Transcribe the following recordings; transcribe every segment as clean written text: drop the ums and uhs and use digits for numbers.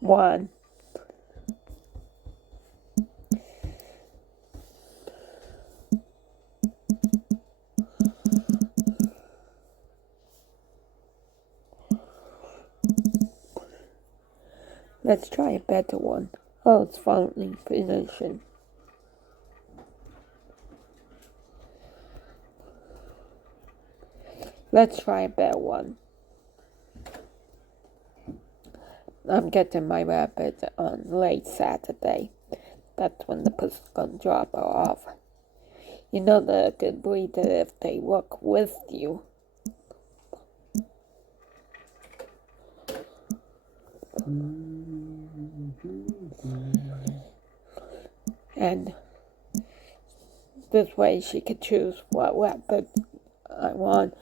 1. Let's try a better one. Oh, it's finally finishing. Let's try a better one. I'm getting my rabbit on late Saturday. That's when the pussy's gonna drop her off. You know they're a good breed if they work with you. And this way she could choose what rabbit I want.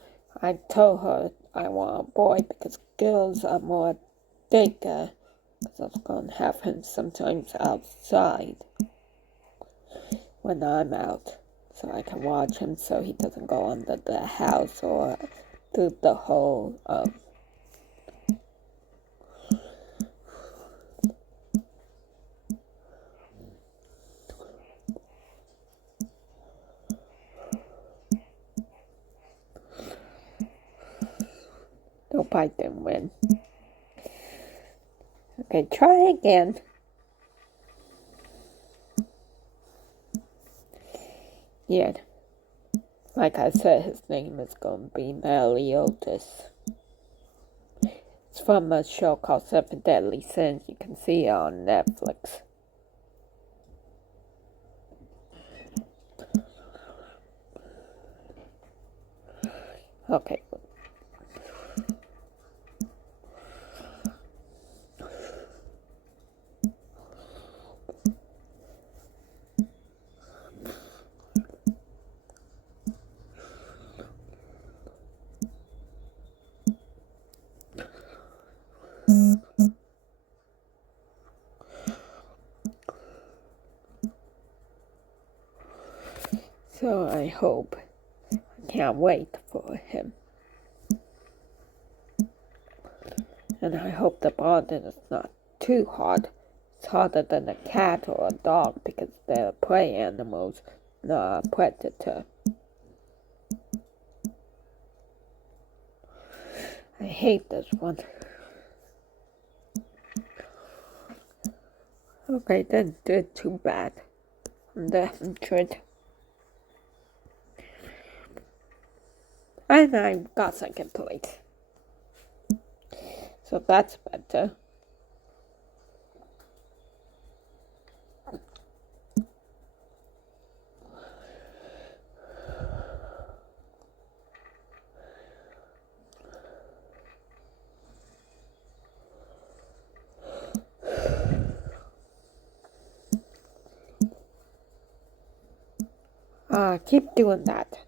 I told her I want a boy because girls are more thicker. Because I was going to have him sometimes outside when I'm out. So I can watch him so he doesn't go under the house or through the hole of hope I didn't win. Okay, try again. Yeah, like I said, his name is going to be Meliodas. It's from a show called Seven Deadly Sins. You can see it on Netflix. Okay. So I hope. I can't wait for him. And I hope the bonding is not too hard. It's harder than a cat or a dog because they're prey animals, not a predator. I hate this one. Okay, didn't do too bad. I'm the 100. And I got second place. So that's better. Keep doing that.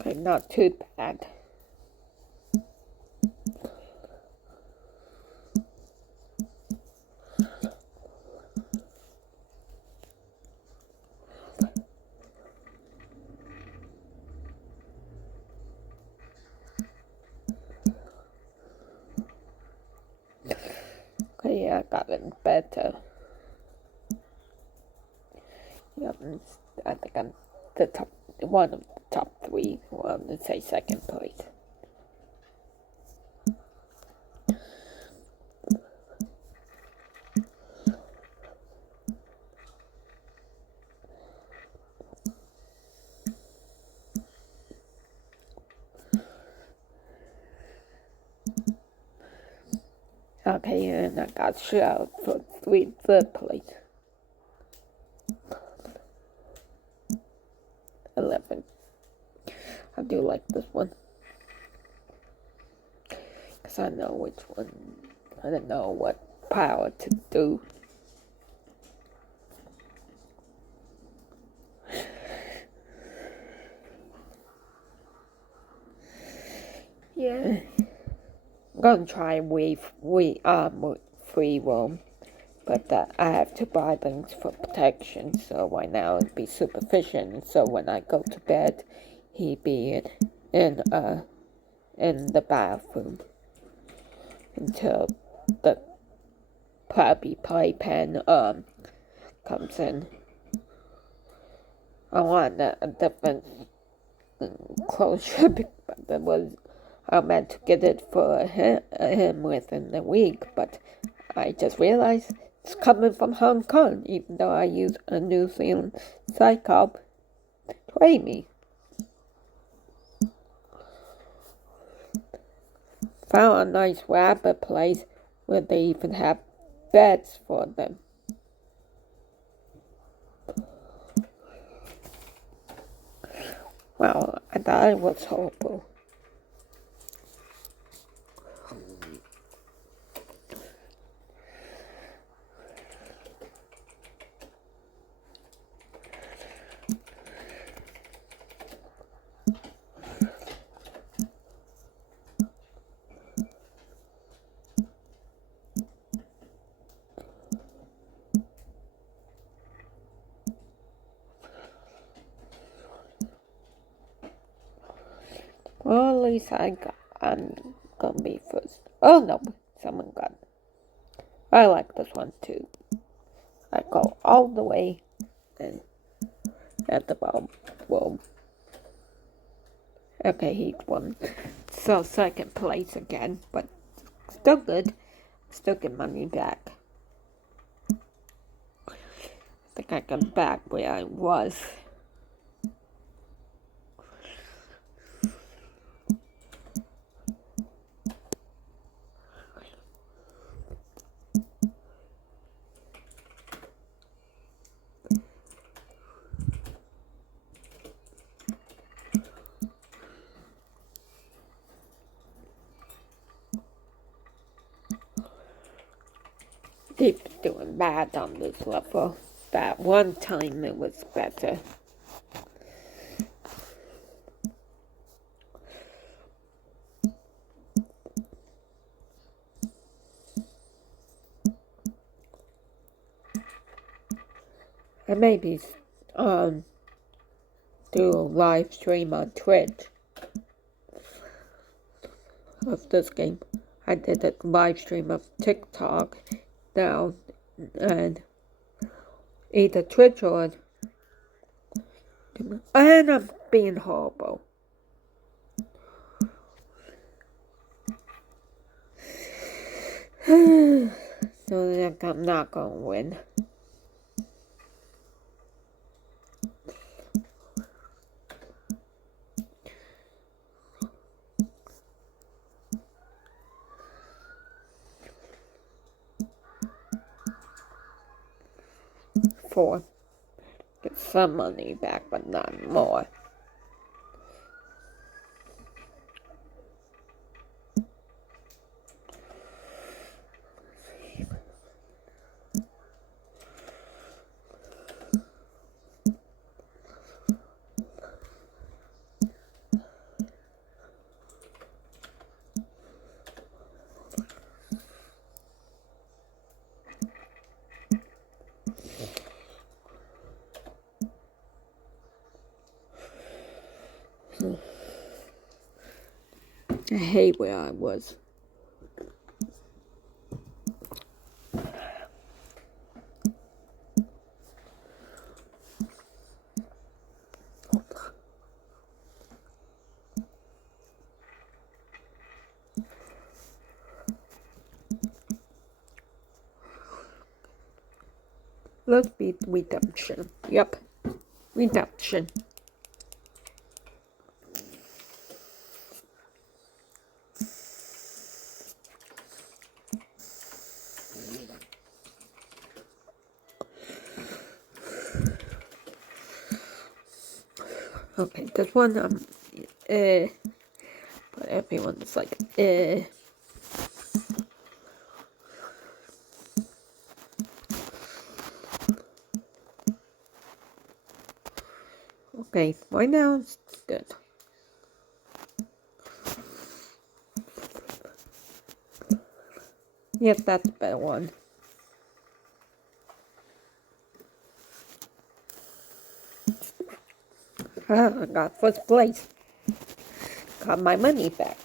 Okay, not too bad. Okay, yeah, I got it better. Yep, I think I'm the top, one of the top 3. Well, let's say second place. Okay, and I got shot for third place. 11. I do like this one. Because I know which one. I don't know what power to do. Yeah. I'm gonna try free roam, but I have to buy things for protection. So right now it'd be supervision. So when I go to bed, he'd be in the bathroom until the puppy playpen comes in. I want a different closure, but I meant to get it for him within the week, but I just realized it's coming from Hong Kong, even though I use a New Zealand Psycho to pay me. Found a nice rabbit place where they even have beds for them. Well, I thought it was horrible. Well, at least I'm gonna be first. Oh no, someone got it. I like this one too. I go all the way and at the bottom. Whoa. Okay, he won. So second place again, but still good. Still get money back. I think I got back where I was. Keep doing bad on this level. That one time it was better. I maybe do a live stream on Twitch of this game. I did a live stream of TikTok now, and either Twitch or, and I'm being horrible. So I'm not gonna win. For get some money back, but not more. I hate where I was. Let's beat redemption. Yep, redemption. Okay, this one, but everyone's like, Okay, right now it's good. Yes, that's a better one. I got first place. Got my money back.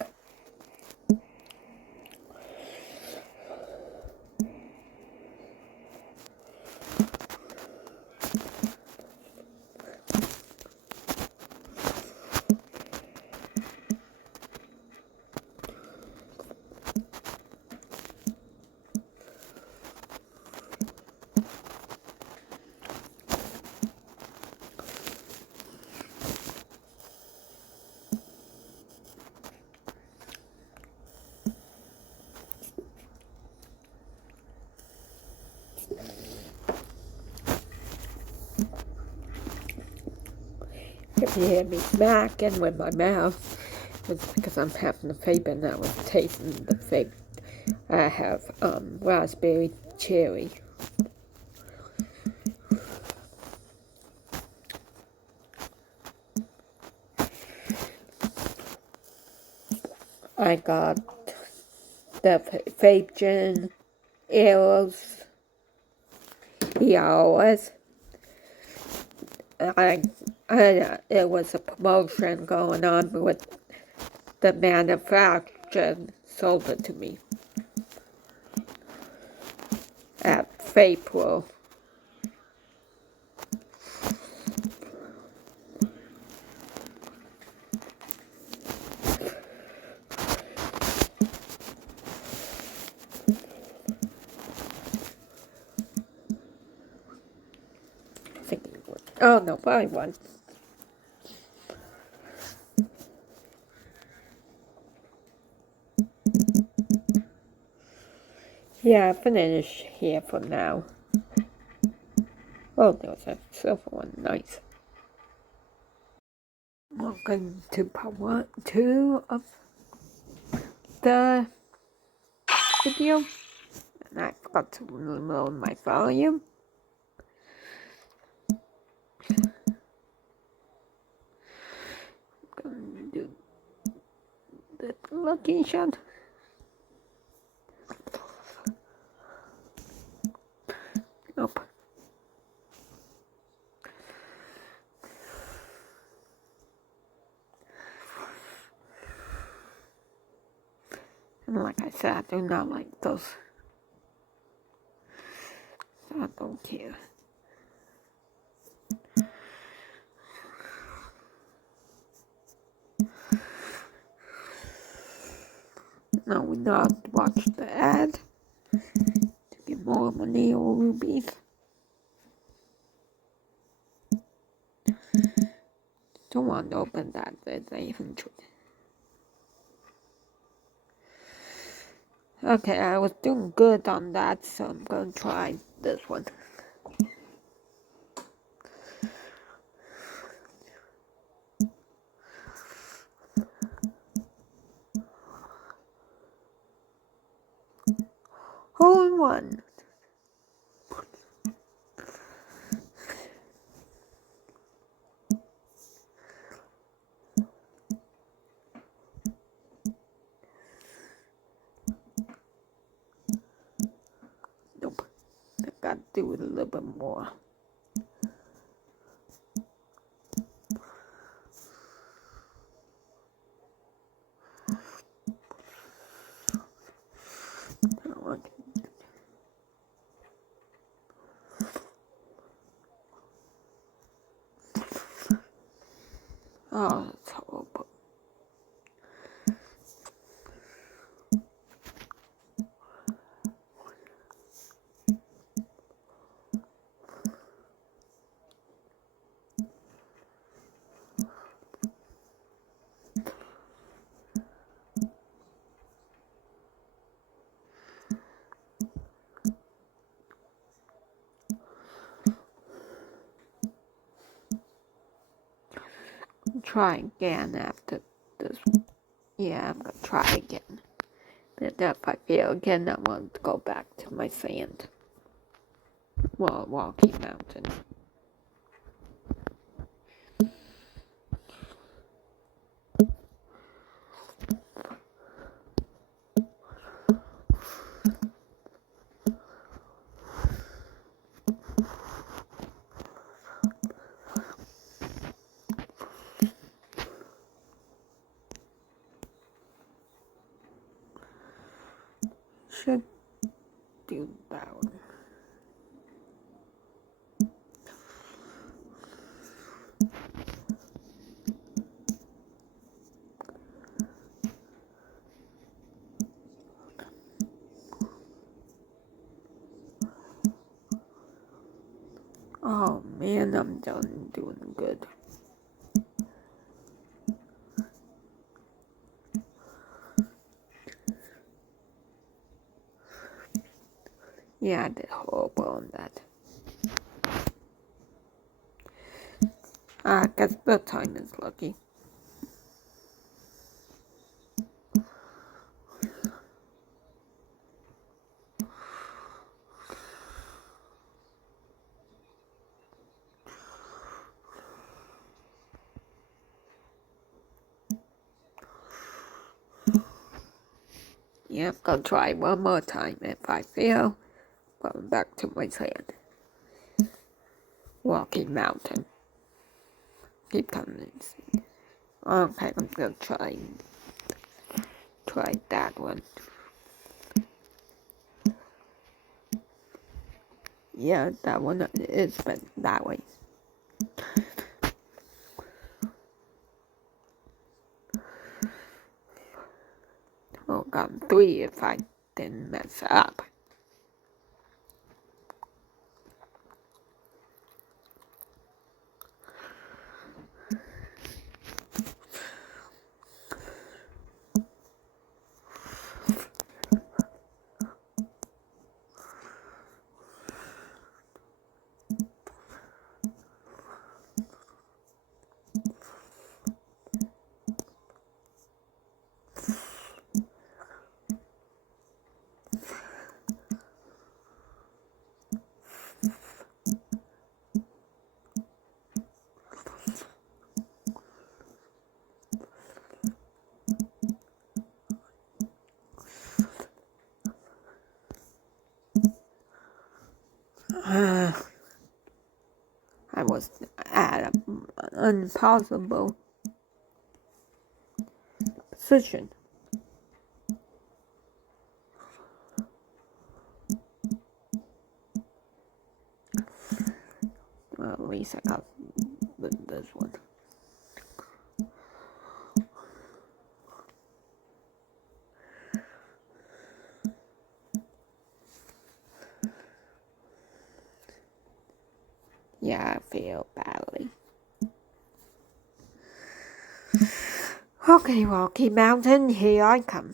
If you hear me smacking with my mouth, it's because I'm having a vape and I was tasting the vape. I have raspberry cherry. I got the vape gin, arrows, EROS. It was a promotion going on with the manufacturer sold it to me at Vape World. Oh no, probably one. Yeah, I finish here for now. Oh, there's a silver one, nice. Welcome to part 2 of the video. And I forgot to lower my volume. I'm going to do the location. Nope. And like I said, I do not like those. So I don't care. Now we not watch the ad to get more money or rubies. Don't want to open that, there's a hundred. Okay, I was doing good on that, so I'm going to try this one. Hole in one. Nope. I got to do it a little bit more. Oh, that's horrible. Try again after this. Yeah, I'm gonna try again. And if I fail again, I want to go back to my sand. Well, Rocky Mountain. should do that one. Oh man, I'm done doing good. Yeah, I did horrible on that. I guess the time is lucky. Yeah, I'm gonna try one more time. If I fail, going back to my sand. Walking Mountain. Keep coming. Okay, I'm gonna try that one. Yeah, that one is better that way. Oh, got 3 if I didn't mess up. I was at an impossible position. Well, at least I got this one. Yeah, I feel badly. Okay, Rocky Mountain, here I come.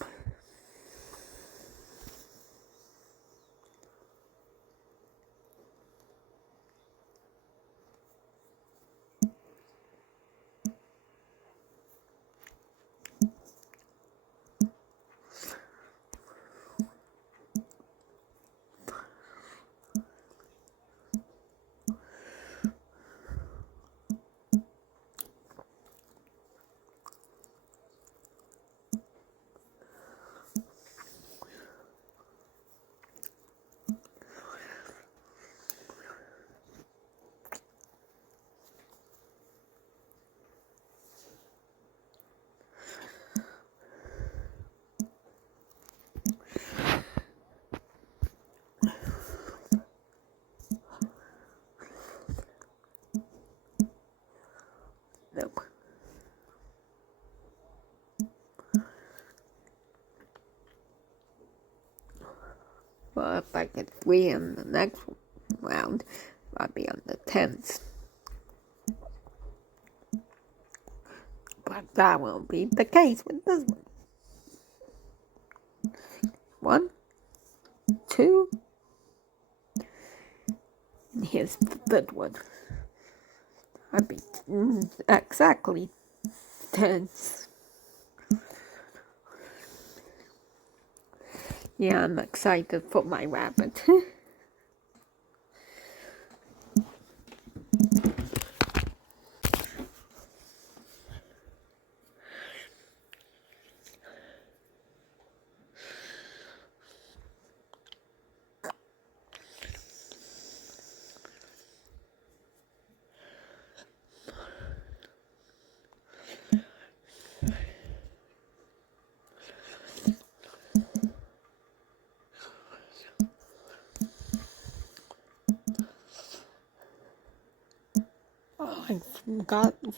Nope. Well, if I get 3 in the next round, I'll be on the 10th. But that won't be the case with this one. 1, 2, and here's the 3rd one. I'll be exactly 10. Yeah, I'm excited for my rabbit.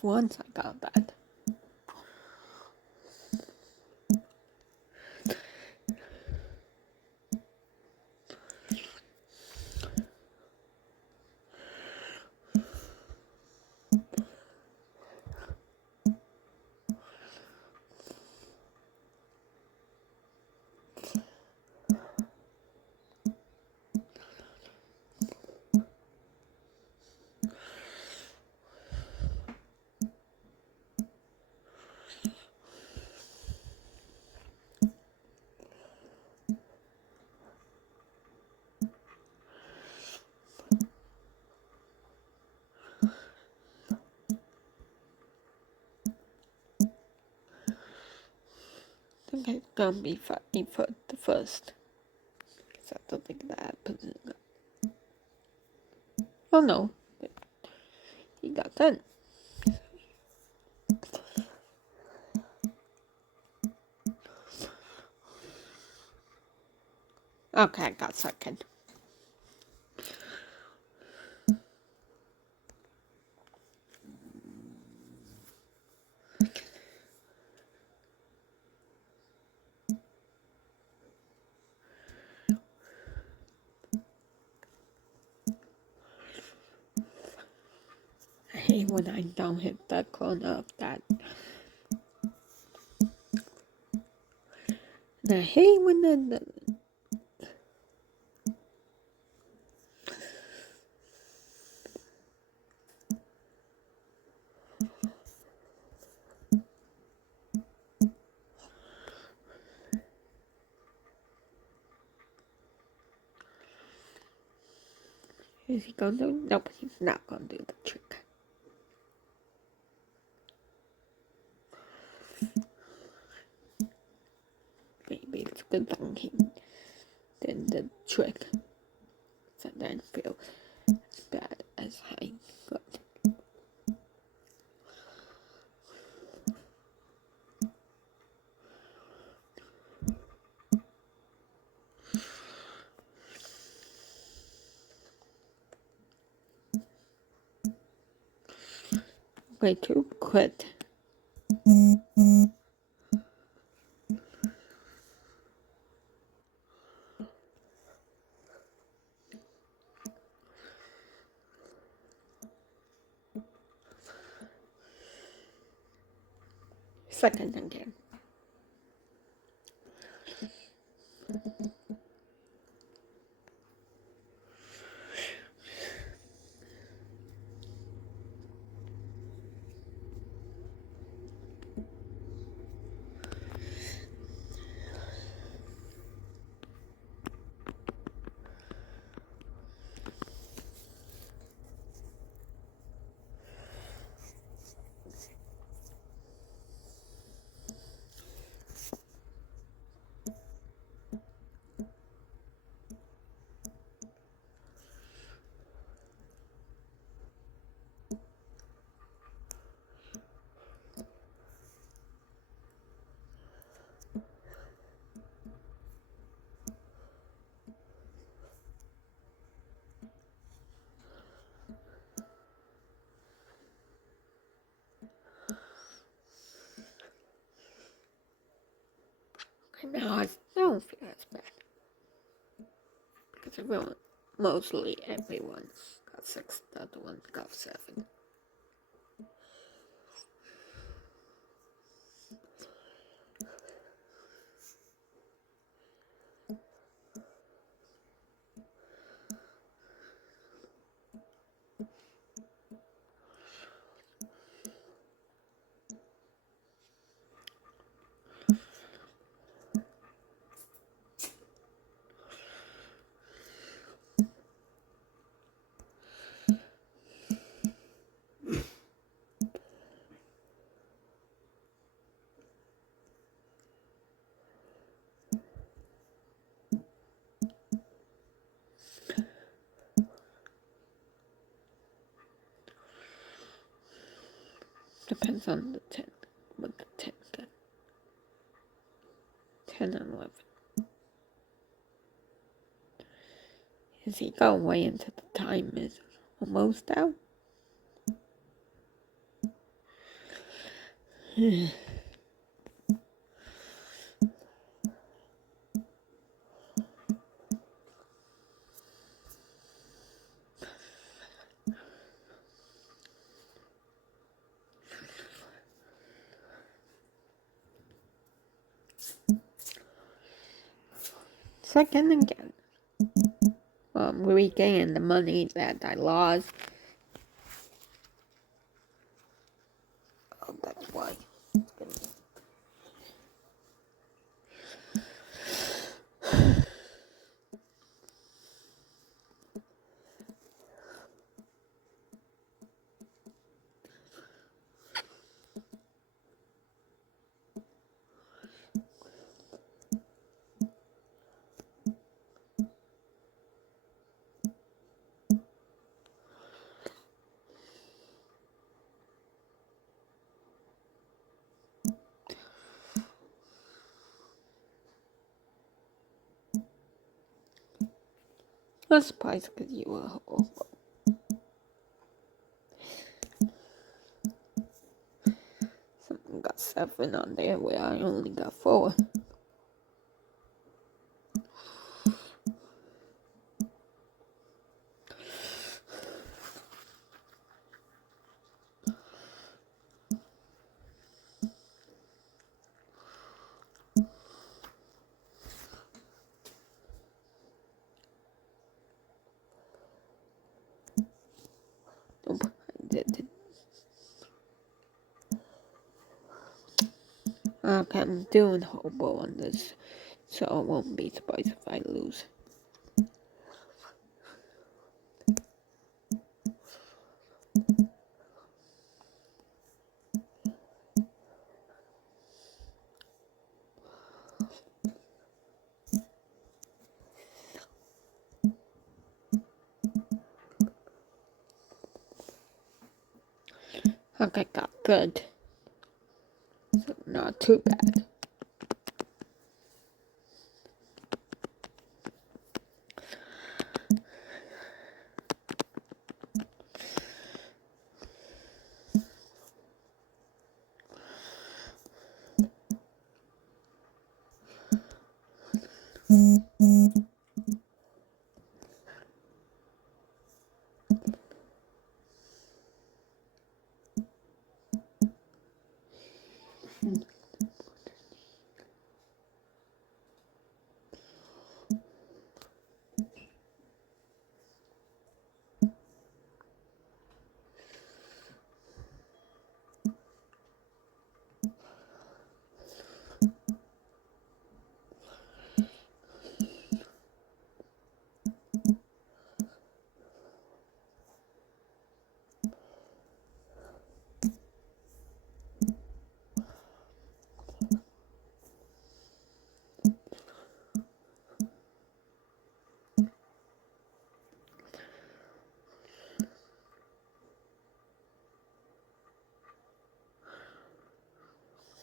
once I got that. I think it's gonna be funny for the first. Because I don't think that happens in the... Oh no. He got 10. Okay, I got second. I hate when I don't hit the corner of that. And I hate when the is he gonna do? Nope, he's not gonna do the trick. Maybe it's a good thing he did the trick. So I don't feel as bad as I got. Way to quit. Second again. Now I don't feel as bad. Because mostly everyone's got 6, the other one got 7. Depends on the 10. What the 10 then. 10 and 11. Is he going way into the time is almost out? Second again, regain the money that I lost. Oh, that's why. I'm surprised because you were hobo. Someone got 7 on there where I only got 4. Nope, I didn't. Okay, I'm doing hobo on this, so I won't be surprised if I lose. Okay, got good. So not too bad.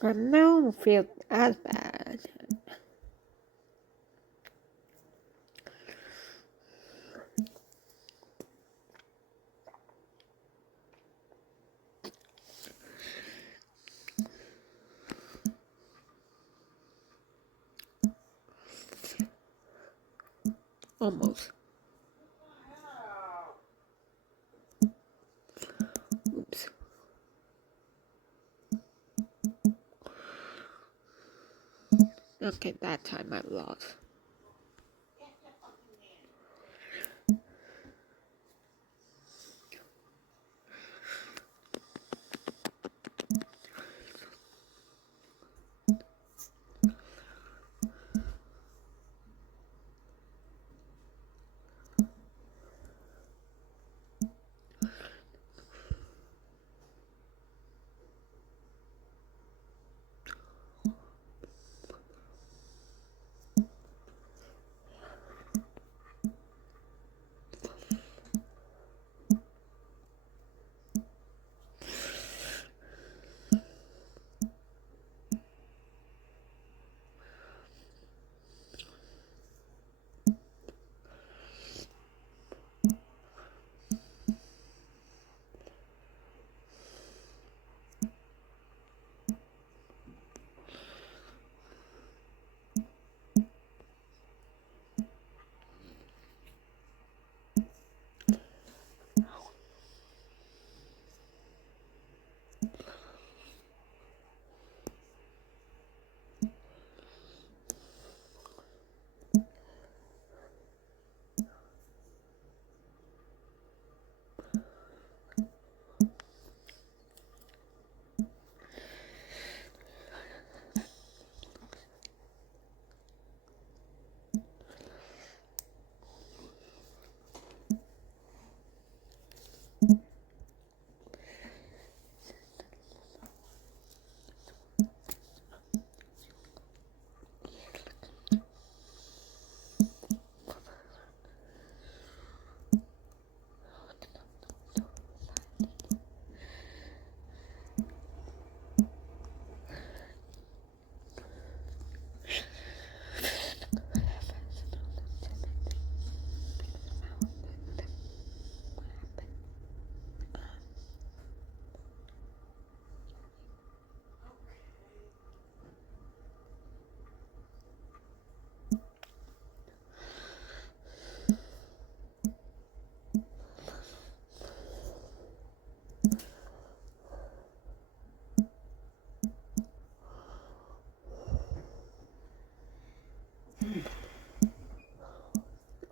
I don't feel as bad. Almost. Oops. Okay, that time I lost.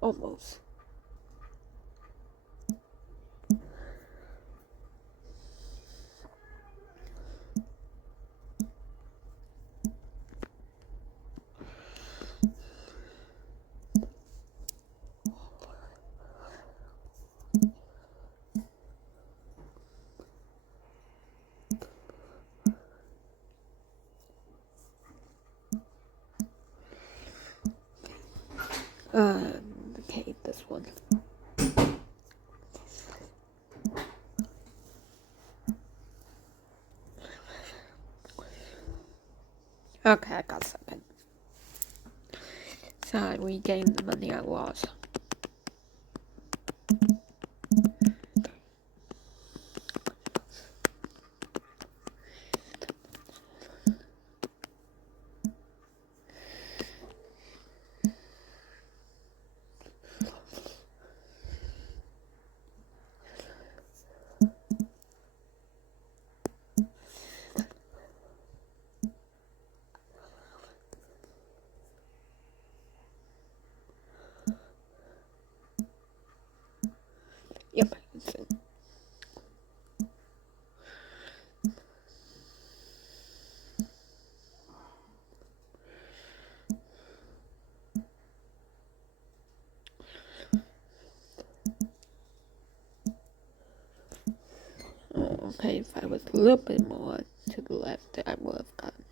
almost. Okay, this one. Okay, I got second. So I regained the money I lost. Yep, it's in. Oh, okay, if I was a little bit more to the left, I would have gotten.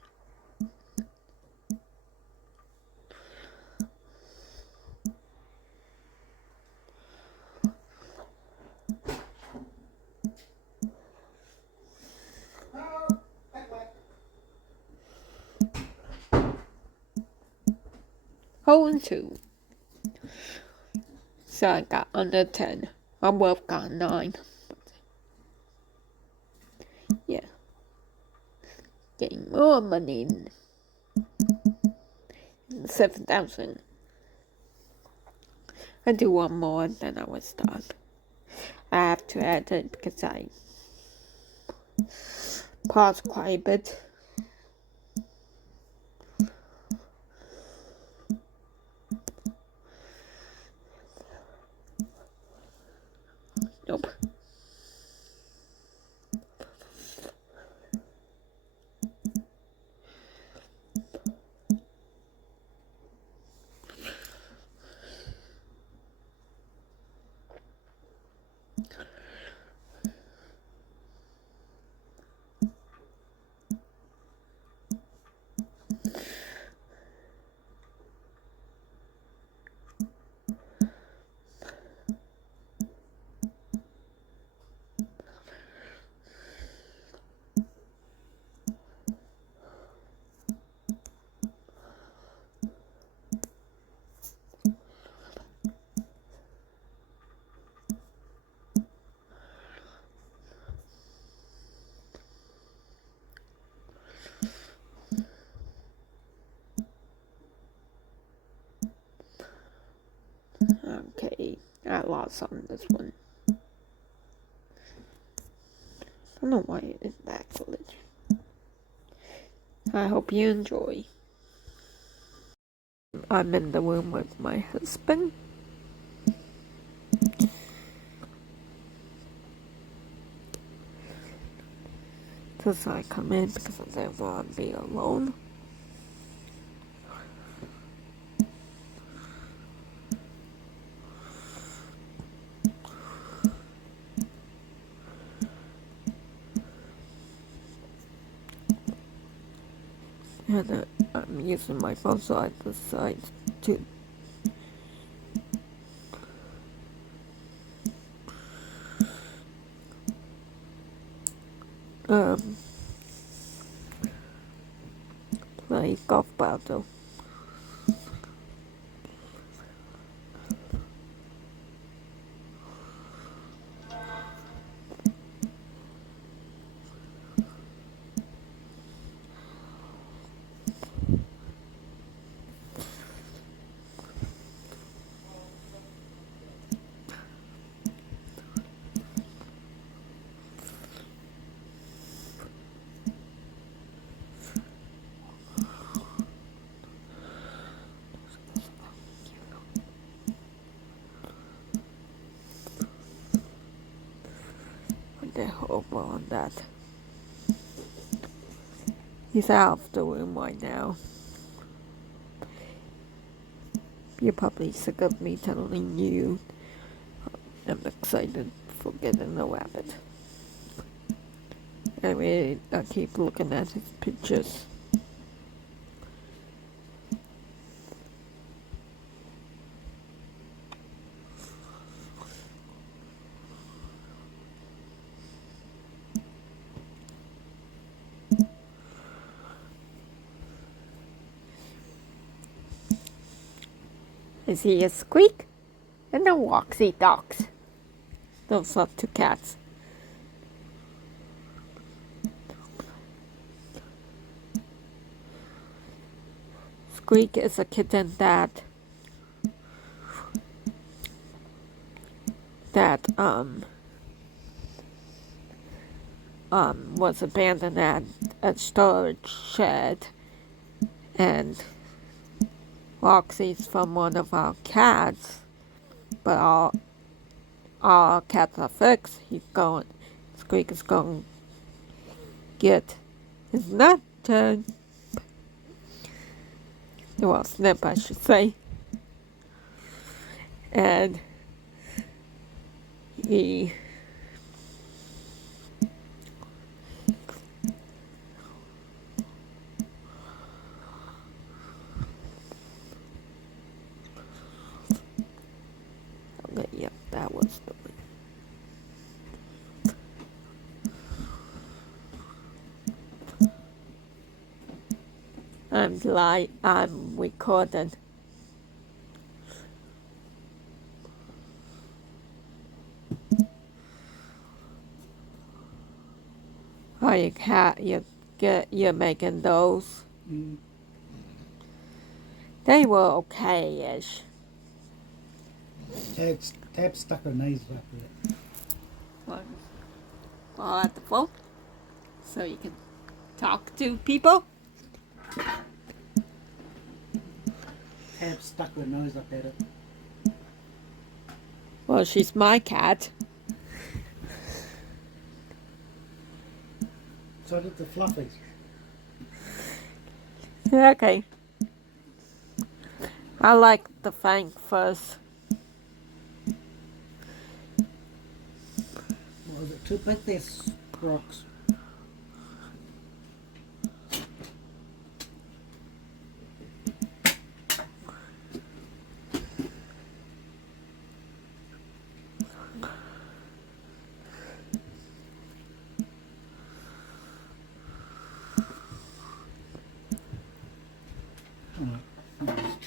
Oh, and 2. So I got under 10. I would have gotten 9. Yeah. Getting more money in 7,000. I do one more, then I was done. I have to add it because I paused quite a bit. Nope. Okay, I lost on this one. I don't know why it is that glitch. I hope you enjoy. I'm in the room with my husband. Since I come in because I didn't want to be alone. And I'm using my phone, so I decided to play golf battle. trouble on that. He's out of the room right now. You're probably sick of me telling you I'm excited for getting a rabbit. Anyway, I keep looking at his pictures. Is he a Squeak and a Woxy Dogs? Those are two cats. Squeak is a kitten that was abandoned at a storage shed, and Roxy's from one of our cats, but all our cats are fixed. Squeak is going to get his nut turned. Well, snip, I should say. And he yep, that was the one. I'm recording. Oh, you're making those. They were okay-ish. Tab stuck her nose up there. Well, at the phone, so you can talk to people. Tab stuck her nose up at it. Well, she's my cat. So did the fluffies. Okay. I like the fang first. Was it too big there, rocks?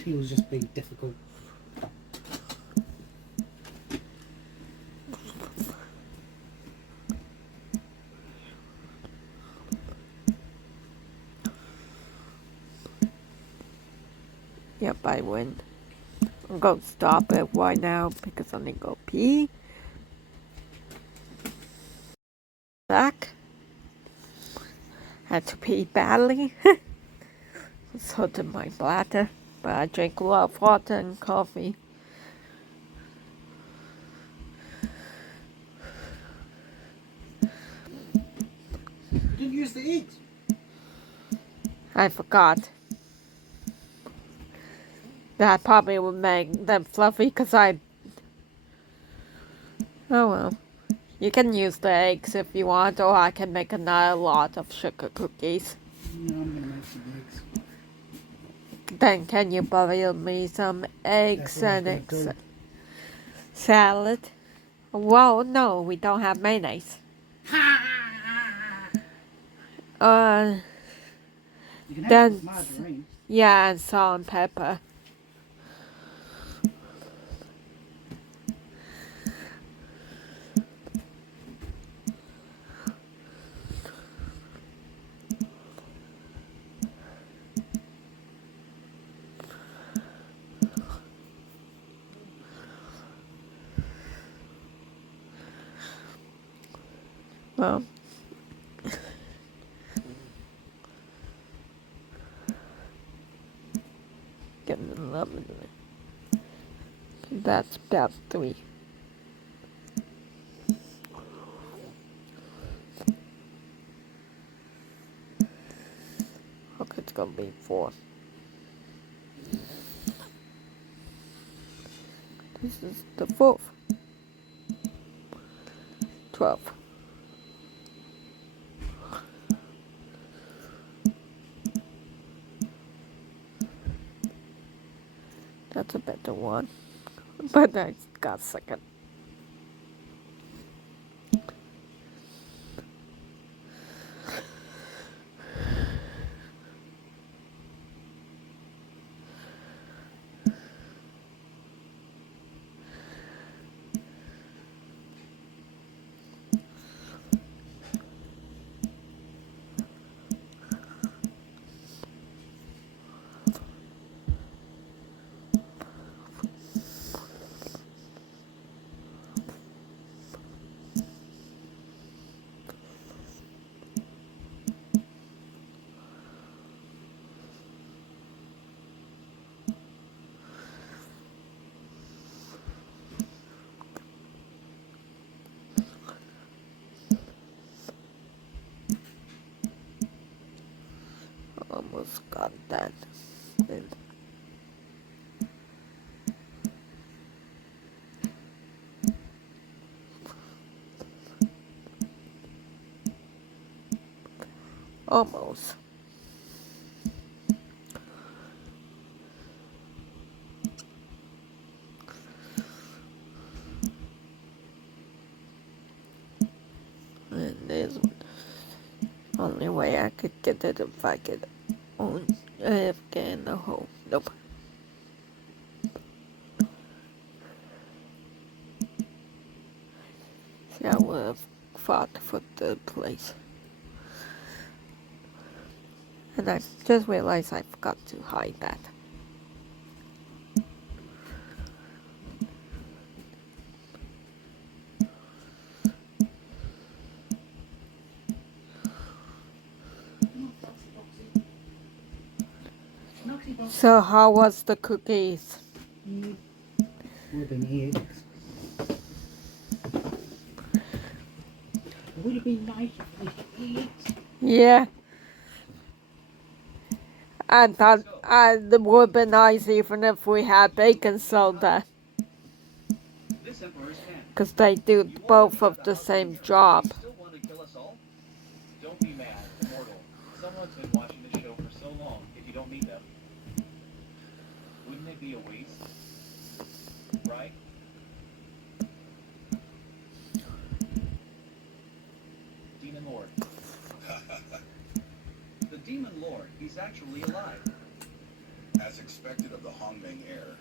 He was just being difficult. Yep, I win. I'm going to stop it right now because I need to go pee. Back. Had to pee badly. It's hurting my bladder, but I drink a lot of water and coffee. You didn't use the eggs. I forgot. That probably would make them fluffy because I... Oh well. You can use the eggs if you want, or I can make another lot of sugar cookies. No, I'm going to make some eggs. Then can you boil me some eggs and eggs salad? Well, no, we don't have mayonnaise. You can have it with margarine. Yeah, and salt and pepper. Well, getting in love with it. That's about 3. it's gonna be 4. This is the 4th. 12. That's a better one. But I got second. Almost got that. And almost. And there's only way I could get it if I could own AFK in the hole. Nope. See, I would have fought for 3rd place. And I just realized I forgot to hide that. So how was the cookies? Would have been eggs. Would have been nice if we had eggs. Yeah. I thought it would have been nice even if we had bacon soda. Because they do both of the same job. Don't be mad, Immortal. Someone's been watching the show for so long if you don't meet them. Wouldn't it be a waste? Right? Demon Lord. The Demon Lord, he's actually alive. As expected of the Hongmeng heir,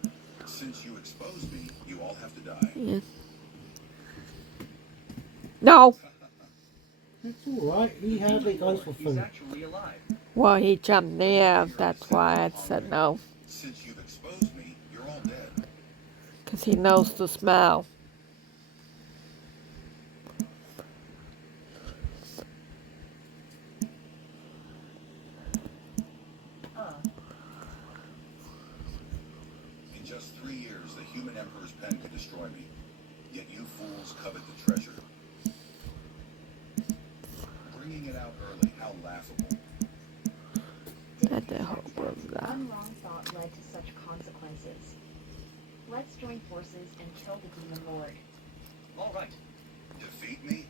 since you exposed me, you all have to die. Yeah. No. That's alright, he hardly goes for He's food. actually alive. Well, he jumped in the air. That's why I said no. Since you've exposed me, you're all dead. Because he knows the smell. In just 3 years, the human emperor's pen could destroy me. Yet you fools covet the treasure. Bringing it out early, how laughable. That the hope of that. One wrong thought led to such consequences. Let's join forces and kill the Demon Lord. All right. Defeat me?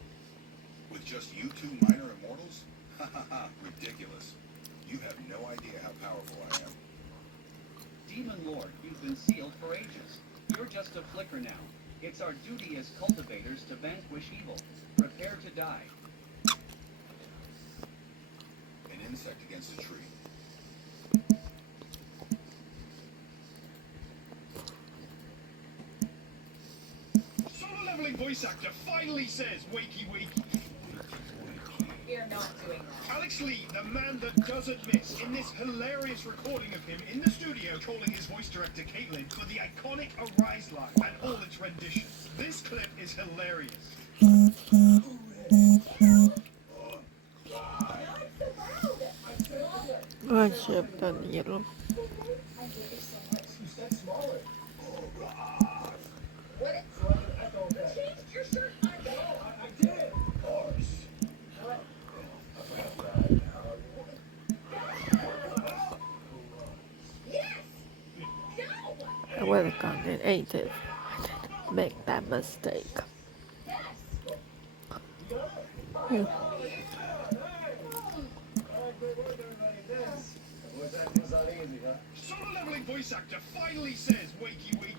With just you two minor immortals? Ha ha ha, ridiculous. You have no idea how powerful I am. Demon Lord, you've been sealed for ages. You're just a flicker now. It's our duty as cultivators to vanquish evil. Prepare to die. An insect against a tree. Solo leveling voice actor finally says wakey wakey. We're not doing that. Alex Lee, the man that doesn't miss, in this hilarious recording of him in the studio calling his voice director Caitlin for the iconic Arise line and all its renditions. This clip is hilarious. I should have done yellow. have gone in ages. I didn't make that mistake. Solo leveling voice actor finally says wakey wakey.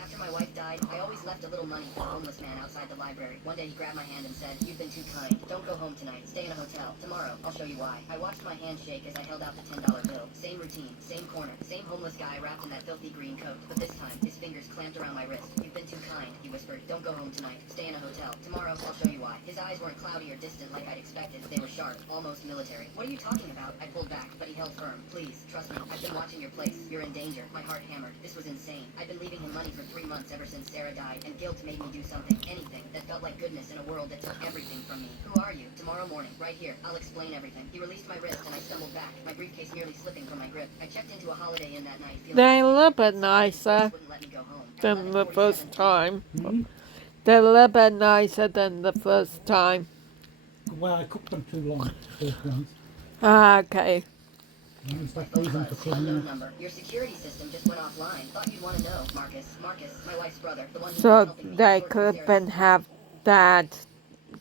After my wife died, I always left a little money for a homeless man outside the library. One day he grabbed my hand and said, "You've been too kind. Don't go home tonight. Stay in a hotel. Tomorrow, I'll show you why." I watched my hand shake as I held out the $10 bill. Same routine, same corner, same homeless guy wrapped in that filthy green coat. But this time, his fingers clamped around my wrist. "You've been too kind," he whispered. "Don't go home tonight. Stay in a hotel. Tomorrow, I'll show you why." His eyes weren't cloudy or distant like I'd expected. They were sharp, almost military. "What are you talking about?" I pulled back, but he held firm. "Please, trust me. I've been watching your place. You're in danger." My heart hammered. This was insane. I'd been leaving him money for 3 months ever since Sarah died, and guilt made me do something, anything, that felt like goodness in a world that took everything from me. "Who are you?" "Tomorrow morning, right here. I'll explain everything." He released my wrist, and I stumbled back, my briefcase nearly slipping from my grip. I checked into a Holiday Inn that night, feeling They a little bit nicer wouldn't let me go home. At than the 11:47 first time. Hmm? They're a little bit nicer than the first time. Well, I cooked them too long, the first ones. Ah, okay. And it's like Phone freezing for buzz, 10 unknown minutes. number. "Your security system just went offline. Thought you'd want to know." Marcus, my wife's brother, the one who's been So helping me they sort could through have Sarah's been have that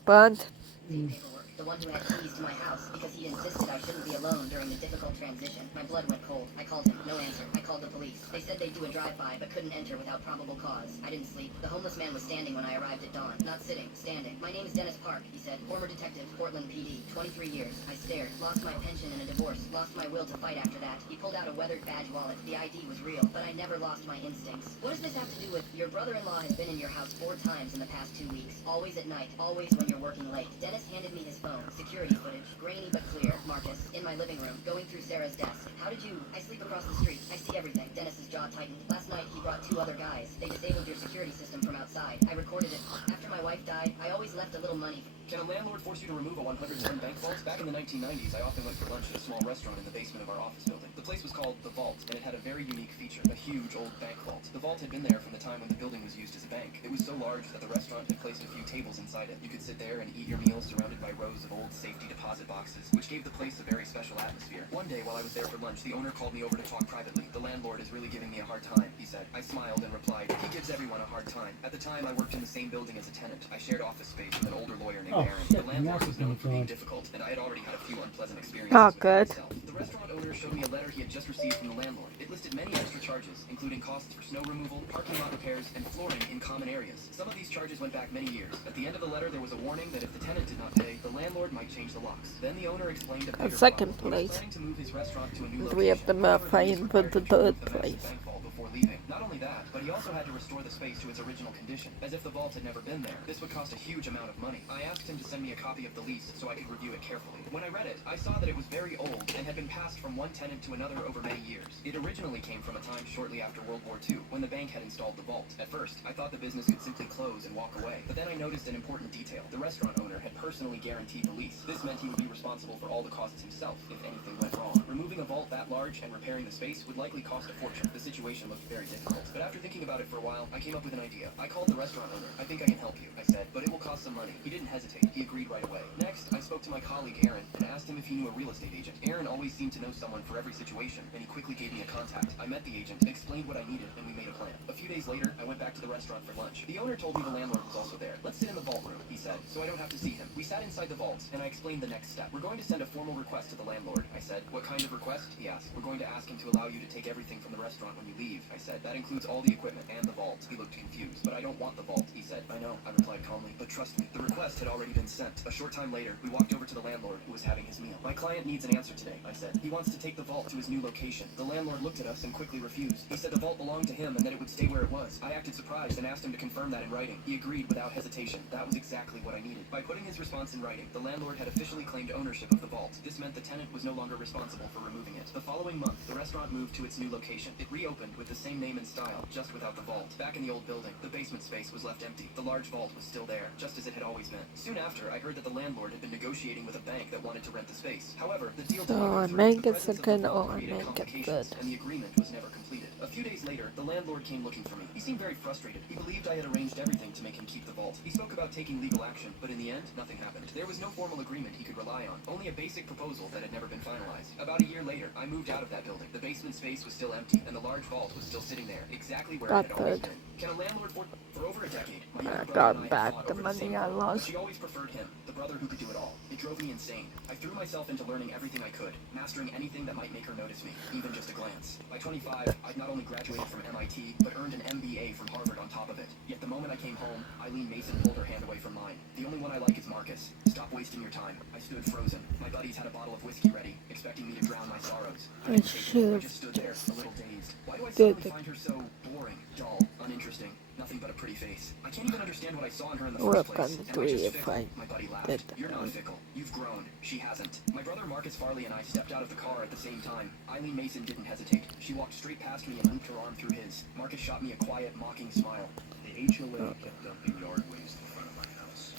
burnt. paperwork. The one who had keys to my house because he insisted I shouldn't be alone during the difficult transition. My blood went cold. I called him. No answer. I called the police. They said they'd do a drive-by, but couldn't enter without probable cause. I didn't sleep. The homeless man was standing when I arrived at dawn. Not sitting, standing. "My name is Dennis Park," he said. "Former detective, Portland PD. 23 years. I stared. Lost my pension in a divorce. Lost my will to fight after that." He pulled out a weathered badge wallet. The ID was real, but I never lost my instincts. "What does this have to do with your brother-in-law has been in your house 4 times in the past 2 weeks. Always at night. Always when you're working late." Dennis handed me his phone. Security footage. Grainy but clear. Marcus, in my living room, going through Sarah's desk. "How did you... I sleep across the street. I see everything." Dennis's jaw tightened. "Last night, he brought 2 other guys. They disabled your security system from outside. I recorded it. After my wife died, I always left a little money." Can a landlord force you to remove a 110 bank vault? Back in the 1990s, I often went for lunch at a small restaurant in the basement of our office building. The place was called The Vault, and it had a very unique feature, a huge old bank vault. The vault had been there from the time when the building was used as a bank. It was so large that the restaurant had placed a few tables inside it. You could sit there and eat your meals surrounded by rows of old safety deposit boxes, which gave the place a very special atmosphere. One day, while I was there for lunch, the owner called me over to talk privately. "The landlord is really giving me a hard time," he said. I smiled and replied, "He gives everyone a hard time." At the time, I worked in the same building as a tenant. I shared office space with an older lawyer named Oh, Aaron. shit, The landlord was known for being God. difficult, and I had already had a few unpleasant experiences Oh, with him good. myself. The restaurant owner showed me a letter he had just received from the landlord. It listed many extra charges, including costs for snow removal, parking lot repairs, and flooring in common areas. Some of these charges went back many years. At the end of the letter, there was a warning that if the tenant did not pay, the landlord might change the locks. Then the owner explained a bigger second problem. He was place. planning to move his restaurant to a new 3 of location. them are However, he was fighting for required the to remove third the massive place. bank vault before leaving. Not only that, but he also had to restore the space to its original condition, as if the vault had never been there. This would cost a huge amount of money. I asked him to send me a copy of the lease so I could review it carefully. When I read it, I saw that it was very old and had been passed from one tenant to another over many years. It originally came from a time shortly after World War II, when the bank had installed the vault. At first, I thought the business could simply close and walk away. But then I noticed an important detail. The restaurant owner had personally guaranteed the lease. This meant he would be responsible for all the costs himself if anything went wrong. Removing a vault that large and repairing the space would likely cost a fortune. The situation looked very difficult. But after thinking about it for a while, I came up with an idea. I called the restaurant owner. "I think I can help you," I said, "but it will cost some money." He didn't hesitate. He agreed right away. Next, I spoke to my colleague Aaron and asked him if he knew a real estate agent. Aaron always seemed to know someone for every situation, and he quickly gave me a contact. I met the agent, explained what I needed, and we made a plan. A few days later, I went back to the restaurant for lunch. The owner told me the landlord was also there. "Let's sit in the vault room," he said, "so I don't have to see him." We sat inside the vault, and I explained the next step. "We're going to send a formal request to the landlord," I said. "What kind of request?" he asked. "We're going to ask him to allow you to take everything from the restaurant when you leave," I said. "That includes all the equipment and the vault." He looked confused. "But I don't want the vault," he said. "I know," I replied calmly, "but trust me." The request had already been sent. A short time later, we walked over to the landlord, who was having his meal. "My client needs an answer today," I said. "He wants to take the vault to his new location." The landlord looked at us and quickly refused. He said the vault belonged to him and that it would stay where it was. I acted surprised and asked him to confirm that in writing. He agreed without hesitation. That was exactly what I needed. By putting his response in writing, the landlord had officially claimed ownership of the vault. This meant the tenant was no longer responsible for removing it. The following month, the restaurant moved to its new location. It reopened with the same name and style, just without the vault. Back in the old building, the basement space was left empty. The large vault was still there, just as it had always been. Soon after, I heard that the landlord had been negotiating with a bank that wanted to rent the space. However, the deal did not So go I through. make The it presence of the second vault or I created make it complications, third. and the agreement was never completed. A few days later, the landlord came looking for me. He seemed very frustrated. He believed I had arranged everything to make him keep the vault. He spoke about taking legal action, but in the end, nothing happened. There was no formal agreement he could rely on, only a basic proposal that had never been finalized. About a year later, I moved out of that building. The basement space was still empty, and the large vault was still sitting there, exactly where it had always been. Can a landlord for over a decade, my younger I brother and I got had back fought the over the same money I vault, but lost. she always preferred him, the brother who could do it all. It drove me insane. I threw myself into learning everything I could, mastering anything that might make her notice me, even just a glance. By 25, I'd not only graduated from MIT, but earned an MBA from Harvard on top of it. Yet the moment I came home, Eileen Mason pulled her hand away from mine. The only one I like is Marcus. Stop wasting your time. I stood frozen. My buddies had a bottle of whiskey ready, expecting me to drown my sorrows. I didn't take it. I just stood there, a little dazed. Why do I suddenly find her so boring, dull, uninteresting? Nothing but a pretty face. I can't even understand what I saw in her in the first place. Am I just fickle? My buddy laughed. You're not fickle. You've grown. She hasn't. My brother Marcus Farley and I stepped out of the car at the same time. Eileen Mason didn't hesitate. She walked straight past me and looped her arm through his. Marcus shot me a quiet, mocking smile. The HOA kept dumping yard waste in front of my house.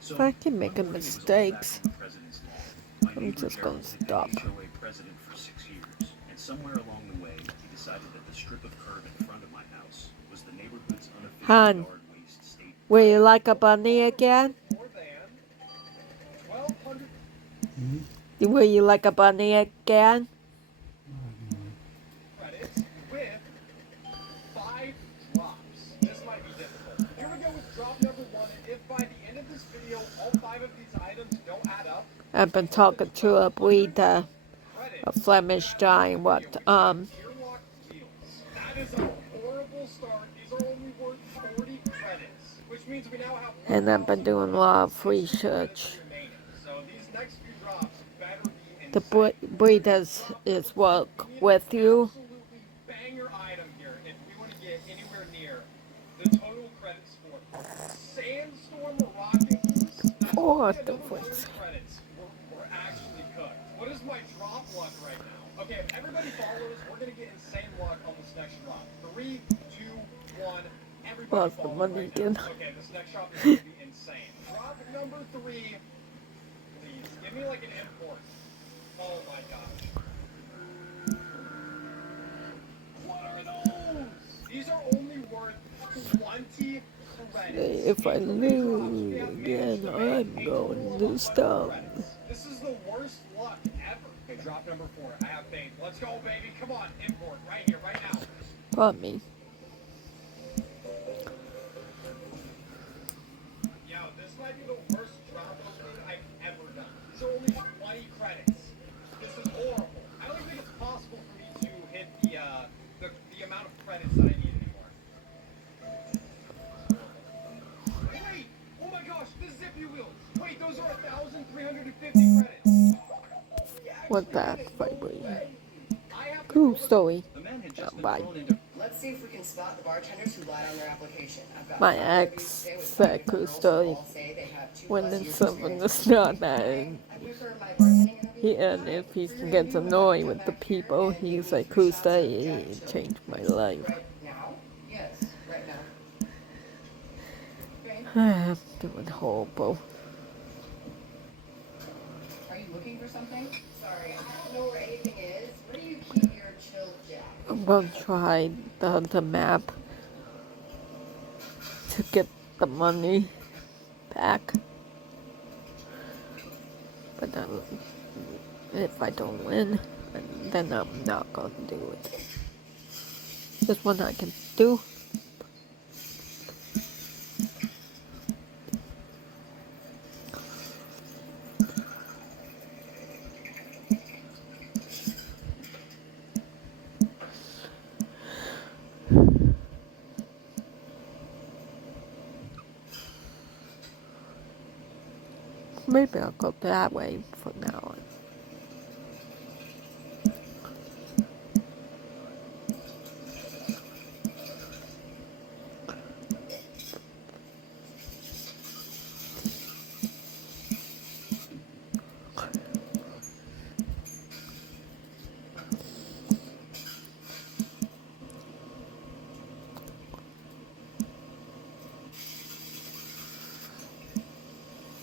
So, If I keep one making morning it was all mistakes, back on the president's lawn. My I'm neighbor just gonna Gerald had been stop. HOA president for 6 years, and somewhere along the way, he decided that the strip of curb in front of my house was the neighborhood's unofficial Han, yard waste state. will you like a bunny again? More than 1,200 Will you like a bunny again? credits with 5 drops. This might be difficult. Here we go with drop number 1, and if by the end of this video all 5 of these items don't add up, I've been talking to a breeder, credits. a Flemish giant, what, Earlock wheels. That is a horrible start. These are only worth 40 credits, which means we now have and I've been doing a lot of research. remaining. So these next few drops better be The insane. breeders is work with you. Absolutely banger item here if we want to get anywhere near the total credits for Sandstorm Rocket Goose. That's Four only another difference. 30 credits. We're actually cooked. What is my drop luck right now? Okay, if everybody follows, we're gonna get insane luck on this next drop. 3, 2, 1. Everybody Lost the follow money right again. now. Okay, this next drop is gonna be insane. Drop number 3. Please give me like an import. Oh my gosh. What are those? These are only worth 20 credits. If I These are lose drops. We have again, managed to I'm make a going total to of 100 stop. credits. This is the worst luck ever. Okay, drop number 4. I have faith. Let's go, baby. Come on, import right here, right now. Pardon me. Yo, this might be the worst drop opening I've ever done. These are only 20 credits. This is horrible. I don't even think it's possible for me to hit the amount of credits that I need anymore. Wait! Oh my gosh, the Zippy wheels! Wait, those are 1,350 credits. What that vibrating? I have to Cool go story. The man had just been Bye. thrown into Let's see if we can spot the bartenders who lied on their application. I've got My 5 ex reviews today with said 5 cool girls who story. all say they have 2+ When years it's something experience that's in not bartending. that. I prefer my bartending interview. And if he gets annoyed with the people, he's like, who's that? He changed my life. Right now? Yes, right now. Okay. I'm doing horrible. Are you looking for something? Sorry, I don't know where anything is. Where do you keep your chill jack? I'm gonna try the map to get the money back. But if I don't win, then I'm not gonna do it. This one I can do. Maybe I'll go that way from now on.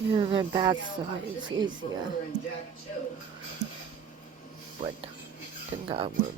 Yeah, the bad side is easier, Roller and Jack chill. but I think I will.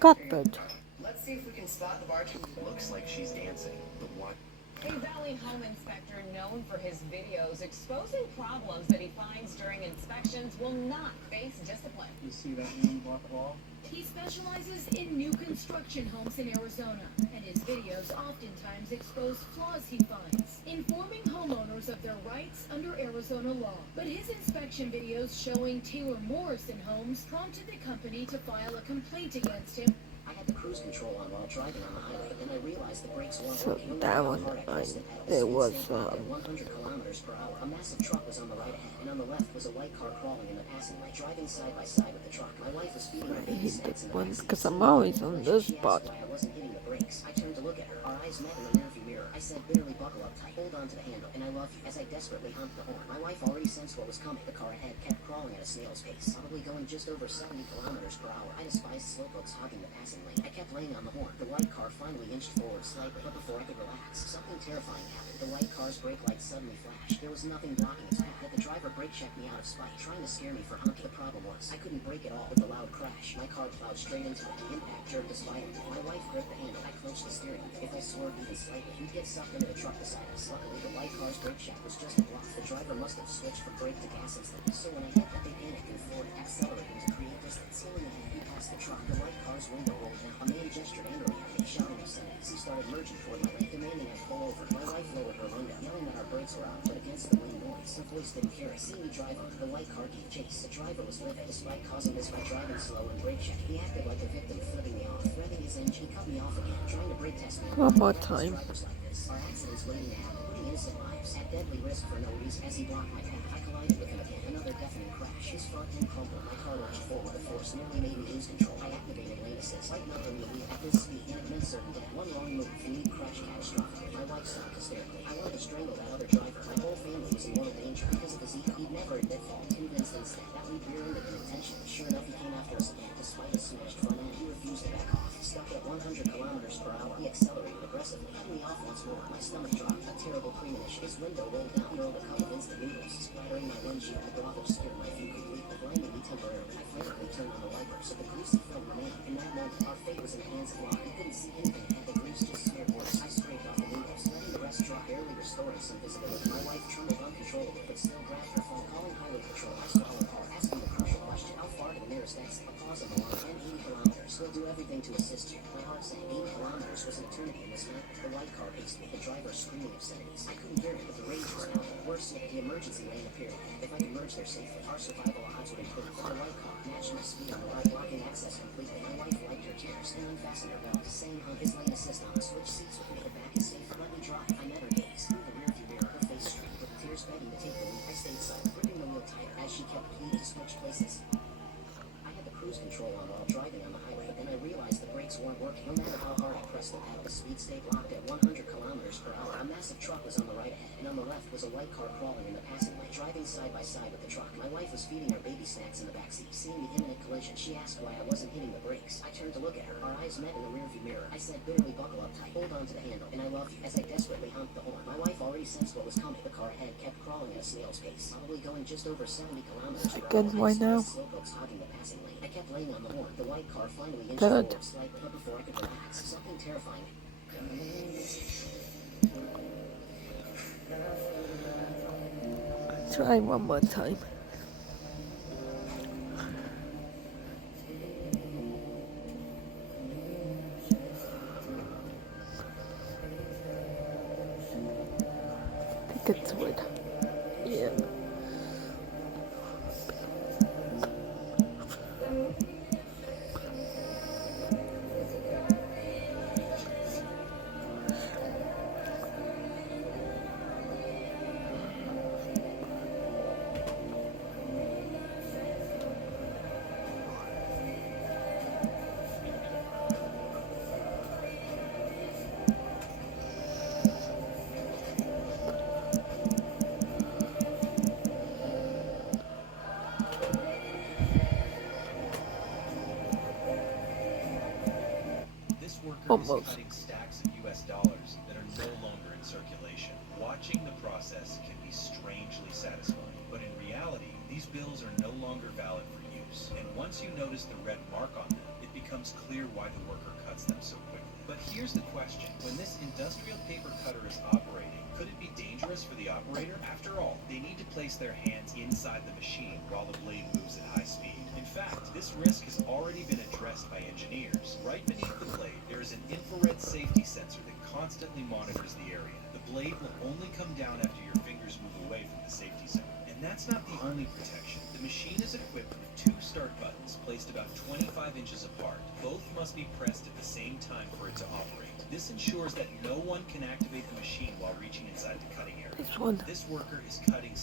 Cuthbert. Let's see if we can spot the bartender. Looks like she's dancing. But what? A Valley home inspector known for his videos exposing problems that he finds during inspections will not face discipline. You see that name block wall? He specializes in new construction homes in Arizona, and his videos oftentimes expose flaws he finds, informing homeowners of their rights under Arizona law. But his inspection videos showing Taylor Morrison homes prompted the company to file a complaint against him. I had the cruise control on while driving on the highway, then I realized the brakes weren't So working. that one, there was, At 100 kilometers per hour. A massive truck was on the right ahead, and on the left was a white car crawling in the passing lane, driving side by side with the truck. My wife was feeding her I baby hate snacks that in the one backseat. because I'm always on this She asked spot. why I wasn't hitting the brakes. I turned to look at her. Our eyes met in the rearview mirror. I said bitterly, buckle up tight. Hold on to the handle, and I love you. As I desperately honked the horn. My wife already sensed what was coming. The car ahead kept crawling at a snail's pace, probably going just over 70 kilometers per hour. I despised slowpokes hogging the passing lane. I kept laying on the horn. The white car finally inched forward slightly, but before I could relax, something terrifying happened. The white car's brake lights suddenly flashed. There was nothing blocking its path. Yet the driver brake checked me out of spite, trying to scare me for honking. The problem was, I couldn't brake at all. With the loud crash, my car plowed straight into it. The impact jerked us violently. My wife gripped the handle. I clenched the steering wheel. If I swerved even slightly, we'd get sucked into the truck beside us. Luckily, the white car's brake check was just a bluff. The driver must have switched from brake to gas instead. So when I hit that, they panicked and Ford accelerated to create distance. Stealing ahead, he passed the truck. The white car's window rolled down. A man gestured angrily at me, shouting obscenities. He started merging toward my lane, demanding I pull over. My wife lowered her window, yelling that our brakes were out, but against the wind noise, the voice didn't care. Seeing me drive on, the white car gave chase. The driver was livid, despite causing this by driving slow and brake check. He acted like a victim, flipping me off. Revving his engine, he cut me off again, trying to brake test me. One more time. Drivers like this are accidents waiting to happen, putting innocent lives at deadly risk for no reason. As he blocked my path, I collided with him again. Another deafening crash. His front end crumpled. My car lurched forward. The force nearly made me lose control. I activated lane assist, lighting up on the wheel at this speed, and it meant certain death. One wrong move, and we'd crash catastrophically. My wife sobbed hysterically. I wanted to strangle that other driver. My whole family was in mortal danger because of his ego. He'd never admit fault, convinced instead that we'd rear-ended him intentionally. Sure enough, he came after us again. Despite his smashed front end, he refused to back off. Stuck at 100 kilometers per hour, he accelerated aggressively, cutting me off once more. My stomach dropped. A terrible premonition. His window rolled down. He rolled a cup of instant noodles, splattering my windshield. The broth obscured my view completely, blinding me temporarily. I frantically turned on the wipers, so the greasy film remained. In that moment, our fate was in the hands of law. I couldn't see anything ahead. The grease just smeared worse. I scraped off the windows, letting the rest drop, barely restoring some visibility. My wife trembled uncontrollably, but still grabbed her phone, calling highway patrol. I saw her car, asking the crucial question: how far to the nearest exit? A pause on the line, and 80 kilometers. We'll do everything to assist you. My heart sank. 80 kilometers was an eternity in this mountain. The white car paced me, the driver screaming obscenities. I couldn't hear it, but the rage was mounting. Worse yet, the emergency lane appeared ahead. If I could merge there safely, our survival odds would improve. The white car matched my speed on the right, blocking access completely. My wife wiped her tears and unfastened her belt, saying on his lane assist on. Switch seats with me. The back is safe. Let me drive. I met her gaze through the rearview mirror. Her face streaked with tears, begging to take the lead. I stayed silent, gripping the wheel tighter as she kept pleading to switch places. I had the cruise control on while driving on the highway, but then I realized the brakes weren't working. No matter how hard I pressed the pedal, the speed stayed locked at 100 kilometers per hour. A massive truck was on the right ahead, and on the left was a white car crawling in the passing lane, driving side by side with the truck. My wife was feeding her baby snacks in the backseat. Seeing the imminent collision, she asked why I wasn't hitting the brakes. I turned to look at her. Our eyes met in the rearview mirror. I said bitterly, buckle up tight. Hold on to the handle, and I love you. As I desperately honked the horn. My wife already sensed what was coming. The car ahead kept crawling at a snail's pace, probably going just over 70 kilometers per hour. Good, why now? Slowpokes hogging the passing lane. I kept laying on the horn. The white car finally inched Good. forward slightly, but before I could relax, something terrifying. Try one more time. I think it's wood. Yeah. This worker Almost. is cutting stacks of US dollars that are no longer in circulation. Watching the process can be strangely satisfying, but in reality, these bills are no longer valid for use. And once you notice the red mark on them, it becomes becomes clear why the worker cuts them so quickly. But here's the question. When this industrial paper cutter is operating, could it be dangerous for the operator? After all, they need to place their hands inside the machine while the blade moves at high speed. In fact, this risk has already been addressed by engineers. Right beneath the blade, there is an infrared safety sensor that constantly monitors the area. The blade will only come down after your fingers move away from the safety zone. And that's not the only protection. The machine is equipped with 2 start buttons placed about 25 inches apart. Both must be pressed at the same time for it to operate. This ensures that no one can activate the machine while reaching inside the cutting area. This worker is cutting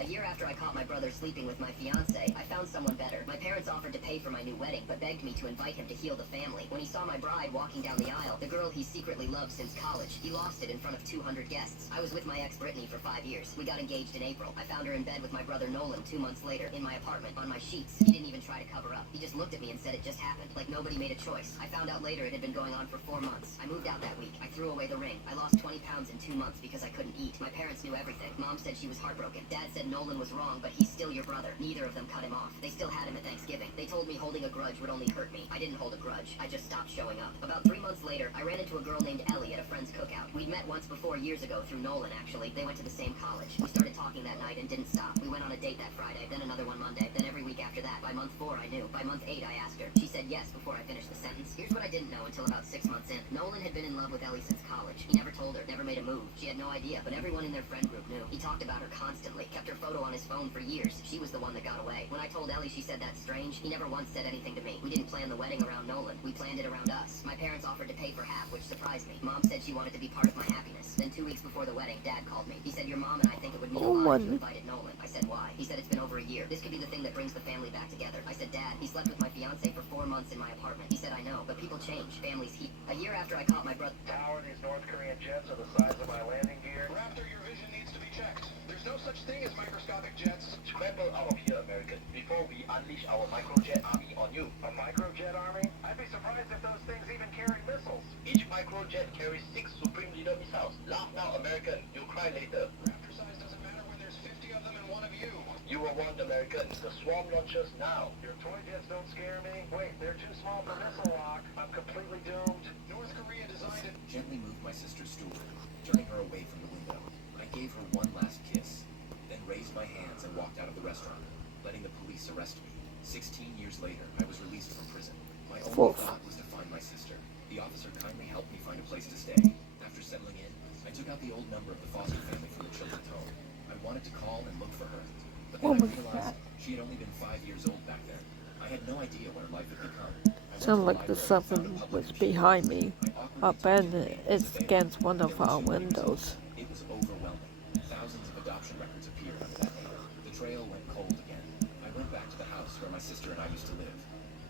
A year after I caught my brother sleeping with my fiance, I found someone better. My parents offered to pay for my new wedding, but begged me to invite him to heal the family. When he saw my bride walking down the aisle, the girl he secretly loved since college, he lost it in front of 200 guests. I was with my ex Brittany for 5 years. We got engaged in April. I found her in bed with my brother Nolan 2 months later, in my apartment, on my sheets. He didn't even try to cover up. He just looked at me and said it just happened, like nobody made a choice. I found out later it had been going on for 4 months. I moved out that week. I threw away the ring. I lost 20 pounds in 2 months because I couldn't eat. My parents knew everything. Mom said she was heartbroken. Dad said Nolan was wrong, but he's still your brother. Neither of them cut him off. They still had him at Thanksgiving. They told me holding a grudge would only hurt me. I didn't hold a grudge. I just stopped showing up. About 3 months later, I ran into a girl named Ellie at a friend's cookout. We'd met once before years ago through Nolan, actually. They went to the same college. We started talking that night and didn't stop. We went on a date that Friday, then another one Monday, then every week after that. By month 4, I knew. By month 8, I asked her. She said yes before I finished the sentence. Here's what I didn't know until about 6 months in. Nolan had been in love with Ellie since college. He never told her, never made a move. She had no idea, but everyone in their friend group knew. He talked about her constantly, kept her photo on his phone for years. She was the one that got away. When I told Ellie, she said that's strange. He never once said anything to me. We didn't plan the wedding around Nolan. We planned it around us. My parents offered to pay for half, which surprised me. Mom said she wanted to be part of my happiness. Then 2 weeks before the wedding, Dad called me. He said, your mom and I think it would mean a lot if you invited Nolan. I said, why? He said, it's been over a year. This could be the thing that brings the family back together. I said, Dad, he slept with my fiance for 4 months in my apartment. He said, I know, but people change. Families heat. A year after I caught my brother... Tower, these North Korean jets are the size of my landing gear. Raptor, your vision needs to be checked. There's no such thing as microscopic jets. Scramble out of here, American, before we unleash our microjet army on you. A microjet army? I'd be surprised if those things even carry missiles. Each microjet carries 6 Supreme Leader missiles. Laugh now, American. You'll cry later. Raptor size doesn't matter when there's 50 of them and one of you. You were warned, American. The swarm launchers now. Your toy jets don't scare me. Wait, they're too small for missile lock. I'm completely doomed. North Korea designed it. Gently moved my sister's stool, turning her away from the window. I gave her one last kiss, then raised my hands and walked out of the restaurant, letting the police arrest me. 16 years later, I was released from prison. My only thought was to find my sister. The officer kindly helped me find a place to stay. After settling in, I took out the old number of the foster family from the children's home. I wanted to call and look for her, but then I realized she had only been 5 years old back then. I had no idea what her life had become. Sounds like the something was behind me. Up and it's against one of our windows. It was overwhelming. Thousands of adoption records appeared under that name. The trail went cold again. I went back to the house where my sister and I used to live.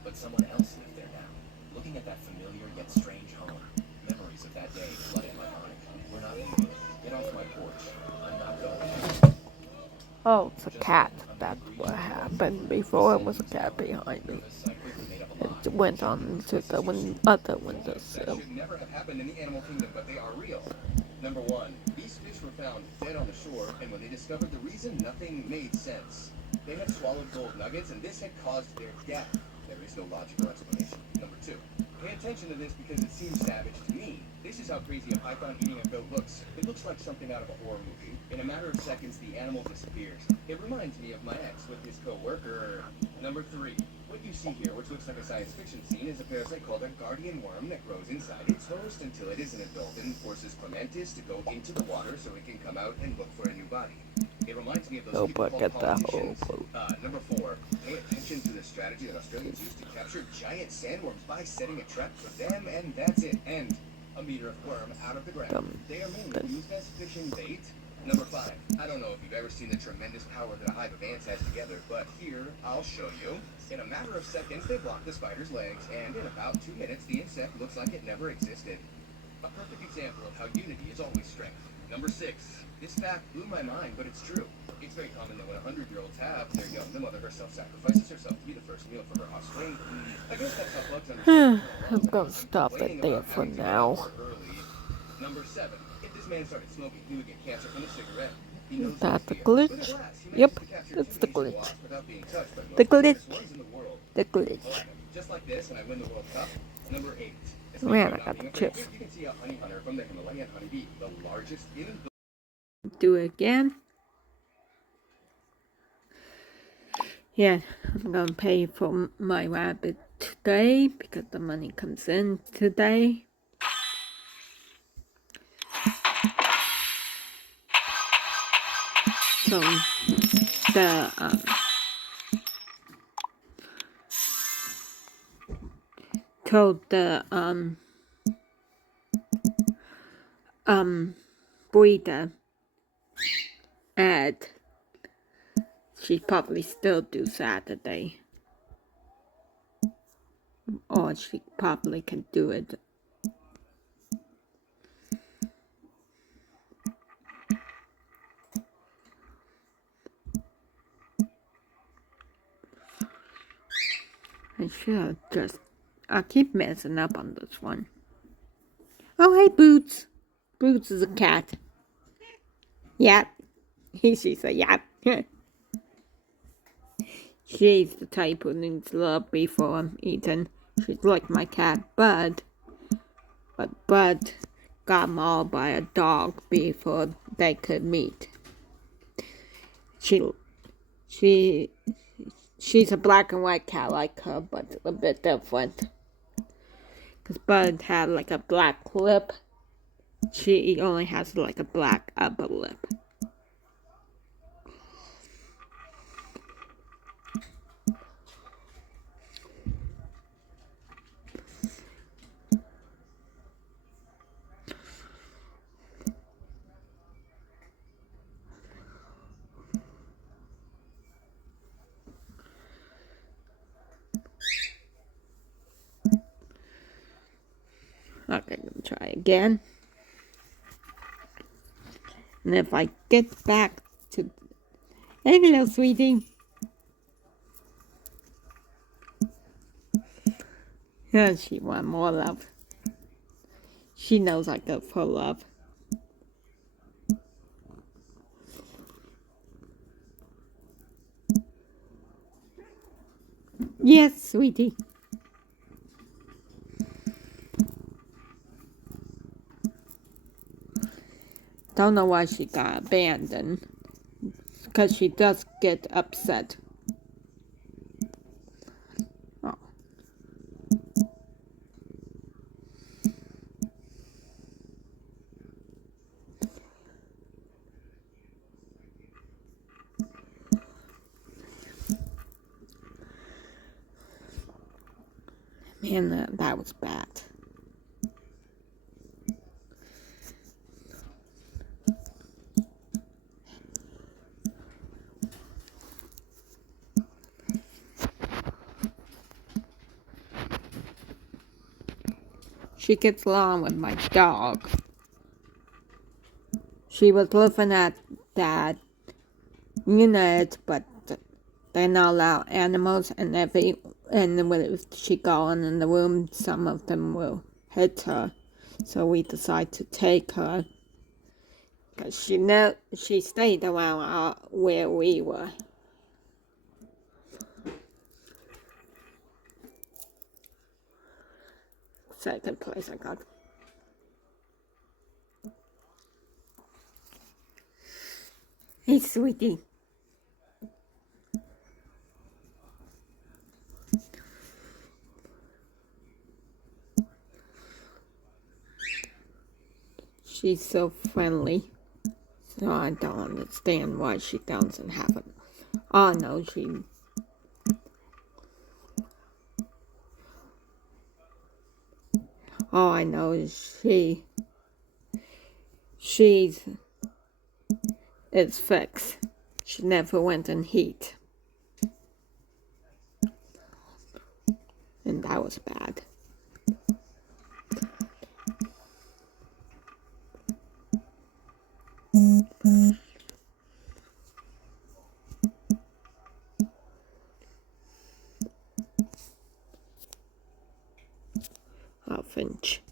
But someone else lived there now. Looking at that familiar yet strange home, memories of that day flooded my mind. We're not leaving. Get off my porch. I'm not going. Oh, it's a cat. That's what happened. Before it was a cat behind me. It went on to the other windowsill. That should never have happened in the animal kingdom, but they are real. Number 1, these fish were found dead on the shore, and when they discovered the reason, nothing made sense. They had swallowed gold nuggets, and this had caused their death. There is no logical explanation. Number 2, pay attention to this because it seems savage to me. This is how crazy a python eating a goat looks. It looks like something out of a horror movie. In a matter of seconds, the animal disappears. It reminds me of my ex with his co-worker. Number 3, what you see here, which looks like a science fiction scene, is a parasite called a guardian worm that grows inside its host until it is an adult and forces Clementis to go into the water so it can come out and look for a new body. It reminds me of those people called politicians. Number 4, pay attention to the strategy that Australians use to capture giant sandworms by setting a trap for them, and that's it. And a meter of worm out of the ground. They are mainly used as fishing bait. Number 5, I don't know if you've ever seen the tremendous power that a hive of ants has together, but here, I'll show you. In a matter of seconds, they block the spider's legs, and in about 2 minutes, the insect looks like it never existed. A perfect example of how unity is always strength. Number 6, this fact blew my mind, but it's true. It's very common that when 100-year-olds have their young, the mother herself sacrifices herself to be the first meal for her offspring. I guess that's how bugs understand. I'm gonna stop it there for now. Number 7, if this man started smoking, he would get cancer from a cigarette. Is that the glitch? Yep, that's the glitch. The glitch. The glitch. just like this, and I win the World Cup. Number 8. Where I got the chips. You can see a honey hunter from the Himalayan honeybee, the largest in the Do it again. Yeah, I'm gonna pay for my rabbit today because the money comes in today. So the breeder Ed, she probably still do Saturday, or she probably can do it. I should just, I keep messing up on this one. Oh, hey, Boots. Boots is a cat. Yep. She said, yep. She's the type who needs love before eating. She's like my cat, Bud. But Bud got mauled by a dog before they could meet. She's a black and white cat like her, but a bit different. Because Bud had like a black lip. She only has like a black upper lip. Okay, I'm gonna try again. And if I get back to... Hey, hello, sweetie. Yeah, she wants more love. She knows I go for love. Yes, sweetie. Don't know why she got abandoned. Because she does get upset. Oh. Man, that was bad. She gets along with my dog. She was living at that unit, but they're not allowed animals, and when she go in the room, some of them will hit her. So we decide to take her, because she stayed around where we were. Second place I got. Hey, sweetie. She's so friendly. So I don't understand why she doesn't have it. Oh no, all I know is she's fixed. She never went in heat. And that was bad. Oh, Finch.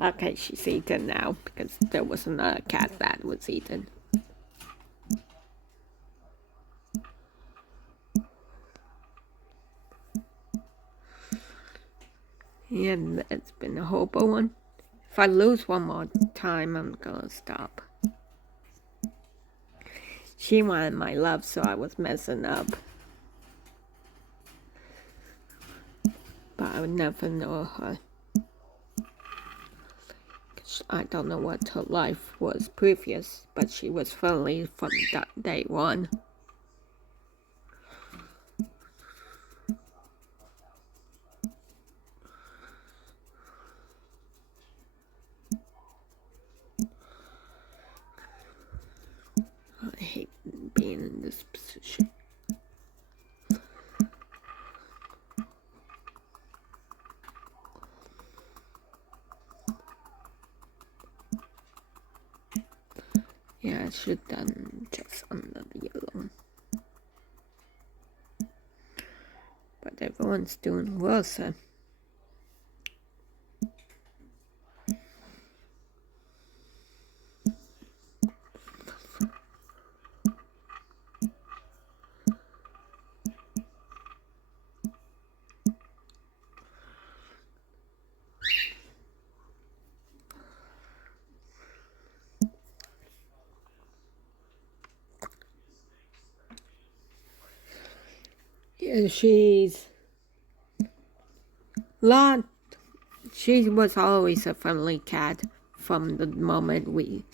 Okay, she's eaten now because there was another cat that was eaten. And it's been a horrible one. If I lose one more time, I'm gonna stop. She wanted my love, so I was messing up. But I would never know her. 'Cause I don't know what her life was previous, but she was friendly from day one. I hate being in this position. Yeah, I should have done just under the yellow. But everyone's doing worse. Yeah, she was always a friendly cat from the moment we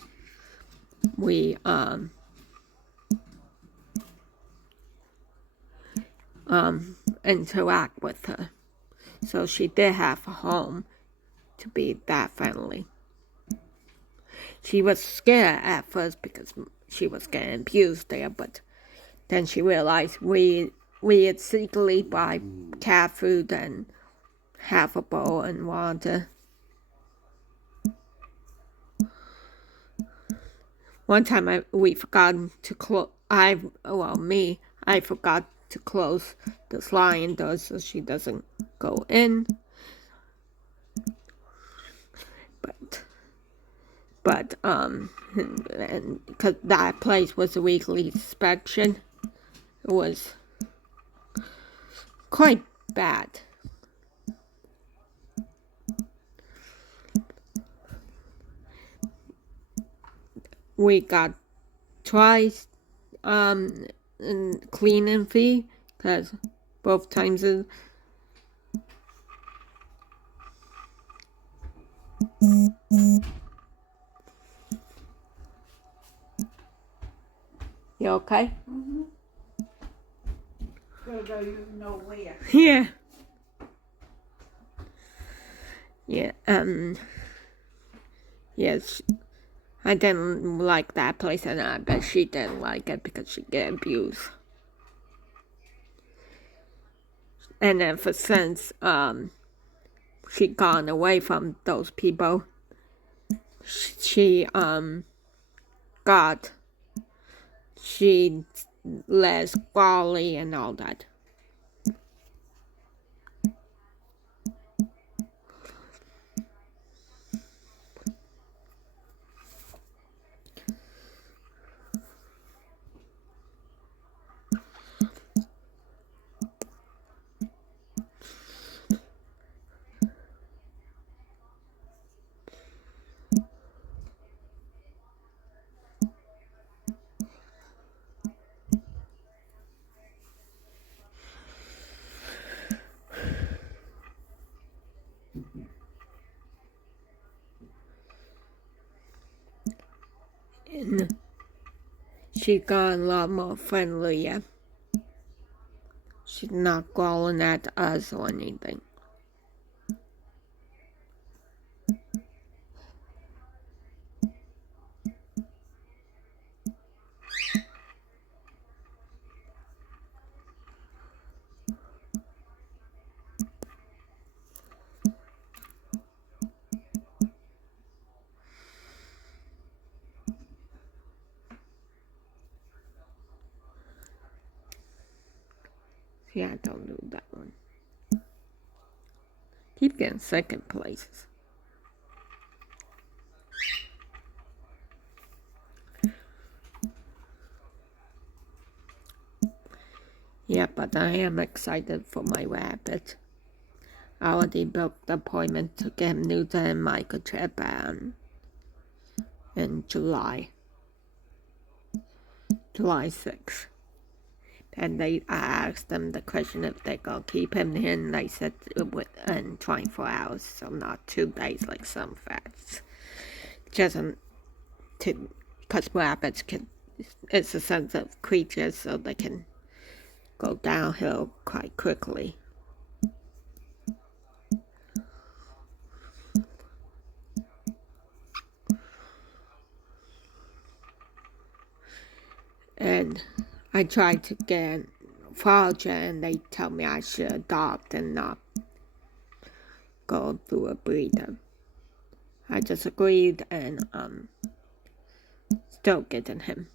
interact with her. So she did have a home to be that friendly. She was scared at first because she was getting abused there, but then she realized we secretly buy cat food and have a bowl and water. One time we forgot to close. I forgot to close the sliding door so she doesn't go in. But and because that place was a weekly inspection, it was quite bad. We got twice cleaning fee because both times You okay? Mm-hmm. Gotta go you know where. Yeah. Yeah, yes, I didn't like that place, and I bet she didn't like it because she get abused. And ever since, she gone away from those people, she less squally and all that. And she got a lot more friendlier. She's not growling at us or anything. Yeah, don't do that one. Keep getting second places. Yeah, but I am excited for my rabbit. I already booked the appointment to get him neutered and microchip in July 6th. And I asked them the question if they're going to keep him here, and they said in 24 hours, so not 2 days like some vets. Just because rabbits it's a sensitive creature, so they can go downhill quite quickly. And I tried to get foster, and they tell me I should adopt and not go through a breeder. I just agreed, and still getting him.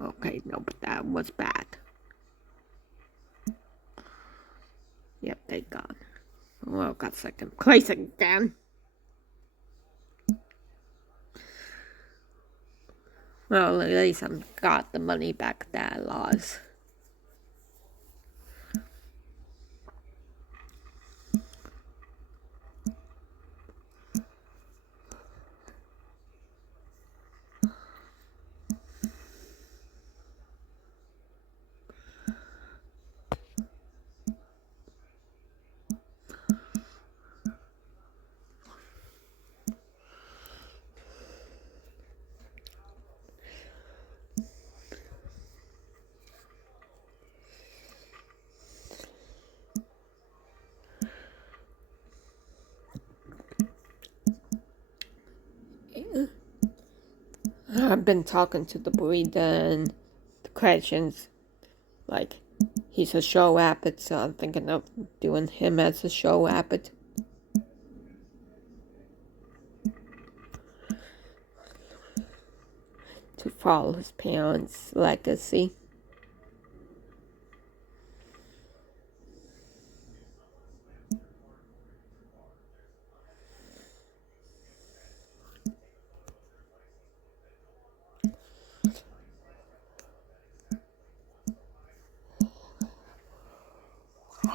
Okay, no, but that was bad. Yep, they gone. Well, got second place again. Well, at least I got the money back that I lost. I've been talking to the breeder, and the questions, like, he's a show rabbit, so I'm thinking of doing him as a show rabbit. To follow his parents' legacy.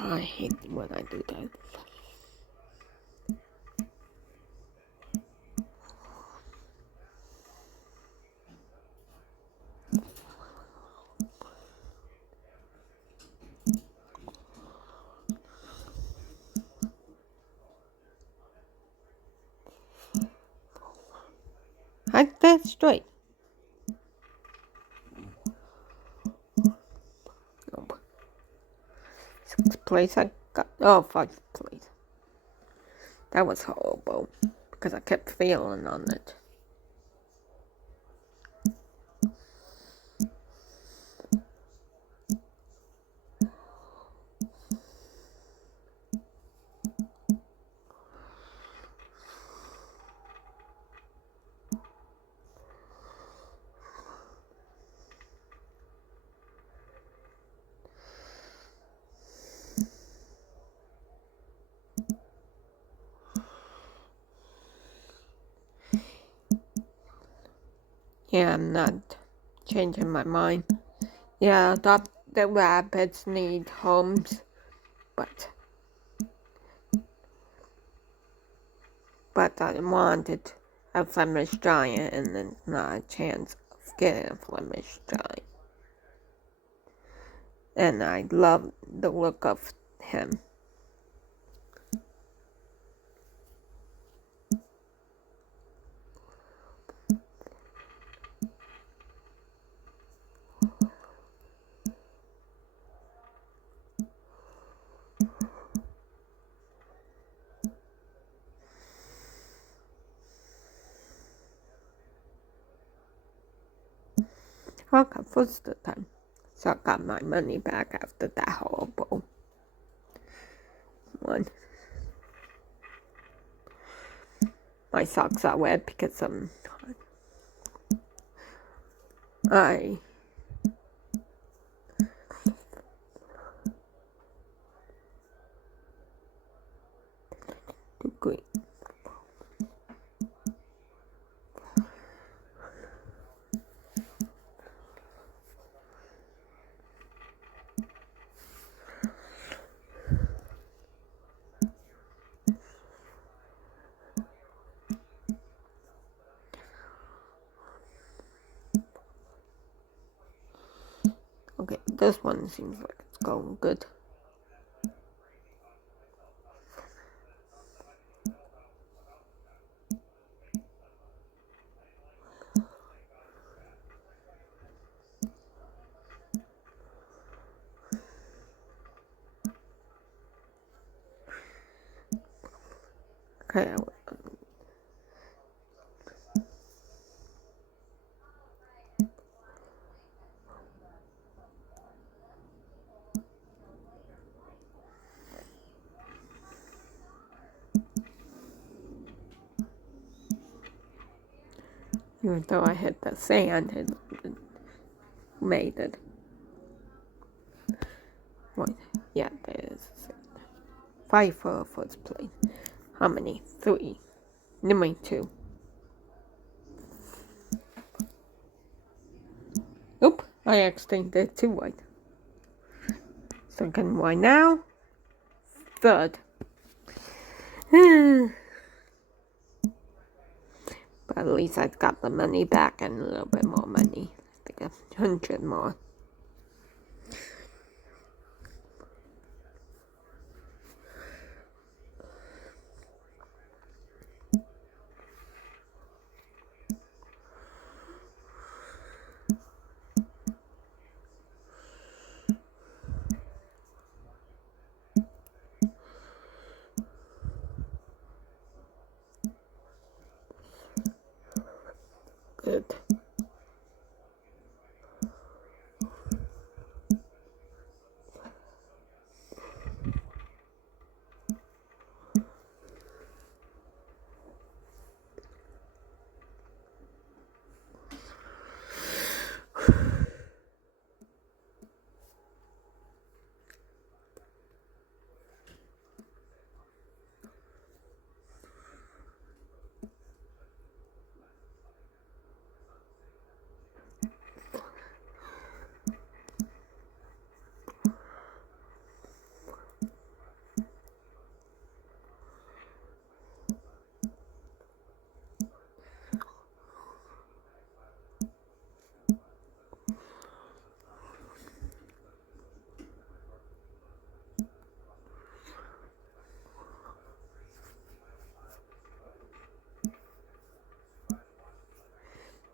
I hate when I do that. That's straight. Nope. 6th place I got. Oh, 5th place. That was horrible because I kept failing on it. Yeah, I'm not changing my mind. Yeah, the rabbits need homes, but I wanted a Flemish giant, and there's not a chance of getting a Flemish giant. And I love the look of him. Okay, first the time. So I got my money back after that horrible one. My socks are wet because I too green. Okay, this one seems like it's going good. Okay, even though I hit the sand, it made it. Wait, yeah, there's 5 for first place. How many? 3. Give me 2. Oop, I accidentally did 2 white. Second one now. Third. But at least I got the money back and a little bit more money. I think 100 more. Good.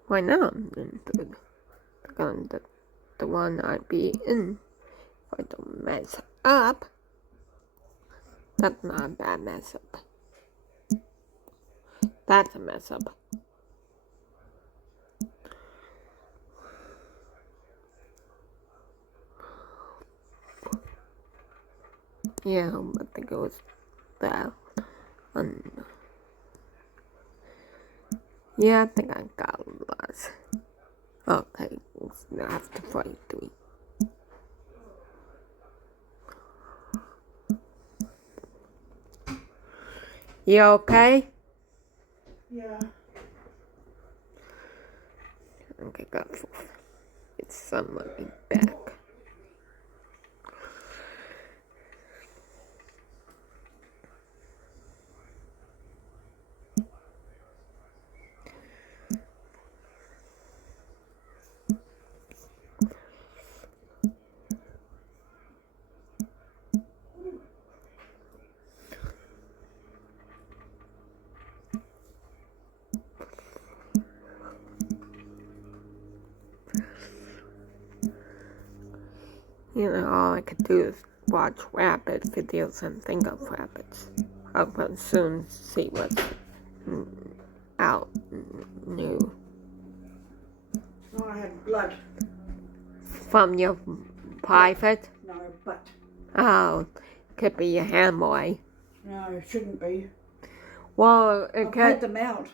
Why not? The one I'd be in if I don't mess up. That's not a bad mess up. That's a mess up. Yeah, I think it was that one. Yeah, I think I got lost. Okay, it's after 43. You okay? Yeah. Okay, got 4. It's somebody back. You know, all I could do is watch rabbit videos and think of rabbits. I will soon see what's out new. Oh, I had blood. From your private? No, but. Oh, could be your hand boy. No, it shouldn't be. Well, it I've could. had them out.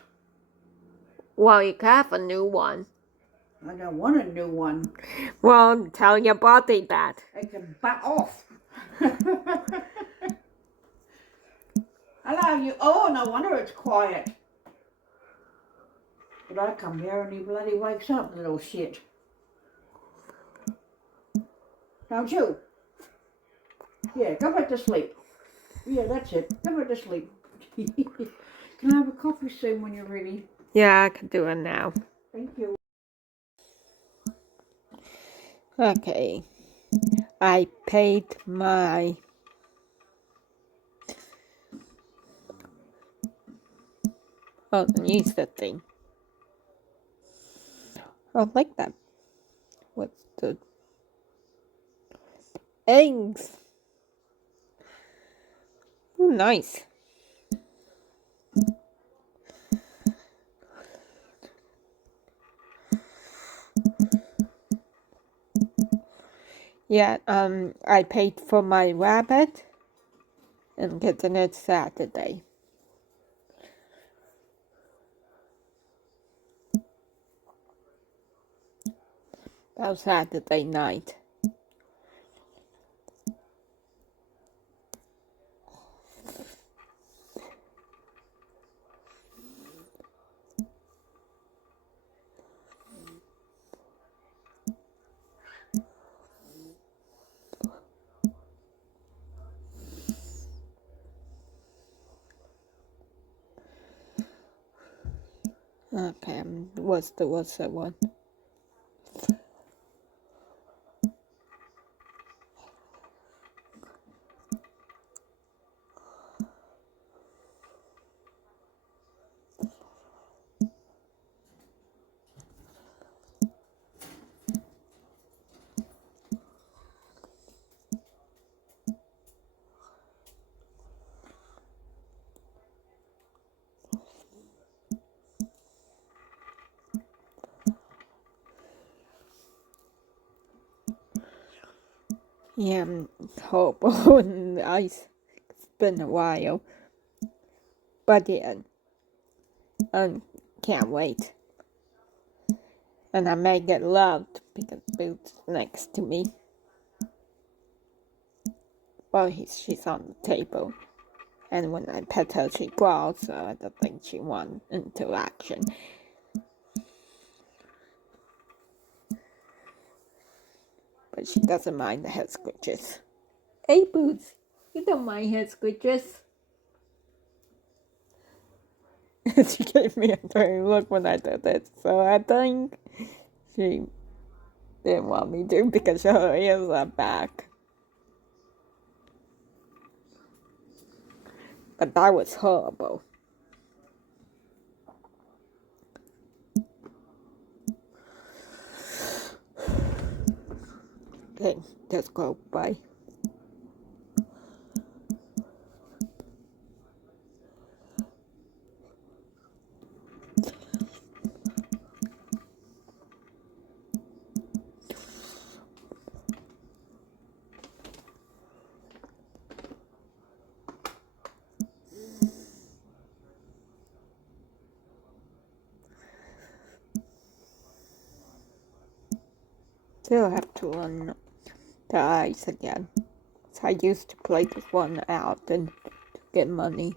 Well, you could have a new one. I don't want a new one. Well, tell your body that. I can back off. Hello, you. Oh, no wonder it's quiet. But I come here and he bloody wakes up, little shit. Don't you? Yeah, go back to sleep. Yeah, that's it. Go back to sleep. Can I have a coffee soon when you're ready? Yeah, I can do it now. Thank you. Okay, I paid my use the thing. I like that. What's the eggs? Ooh, nice. Yeah, I paid for my rabbit and getting it Saturday. That was Saturday night. Okay, what's the one? Yeah, horrible and ice. It's been a while. But yeah, can't wait. And I may get loved because Boots next to me. Well, she's on the table. And when I pet her, she growls, so I don't think she wants interaction. But she doesn't mind the head scratches. Hey, Boots, you don't mind head scratches? She gave me a dirty look when I did it, so I think she didn't want me to because her ears are back. But that was horrible. Okay, let's go. Bye. Still have to learn the ice again. So I used to play this one out and to get money.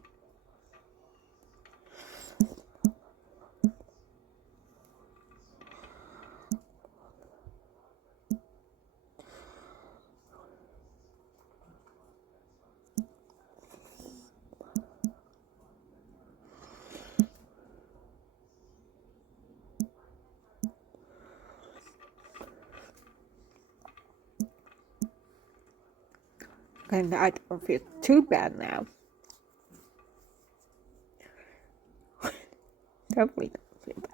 And I don't feel too bad now. Definitely don't feel bad.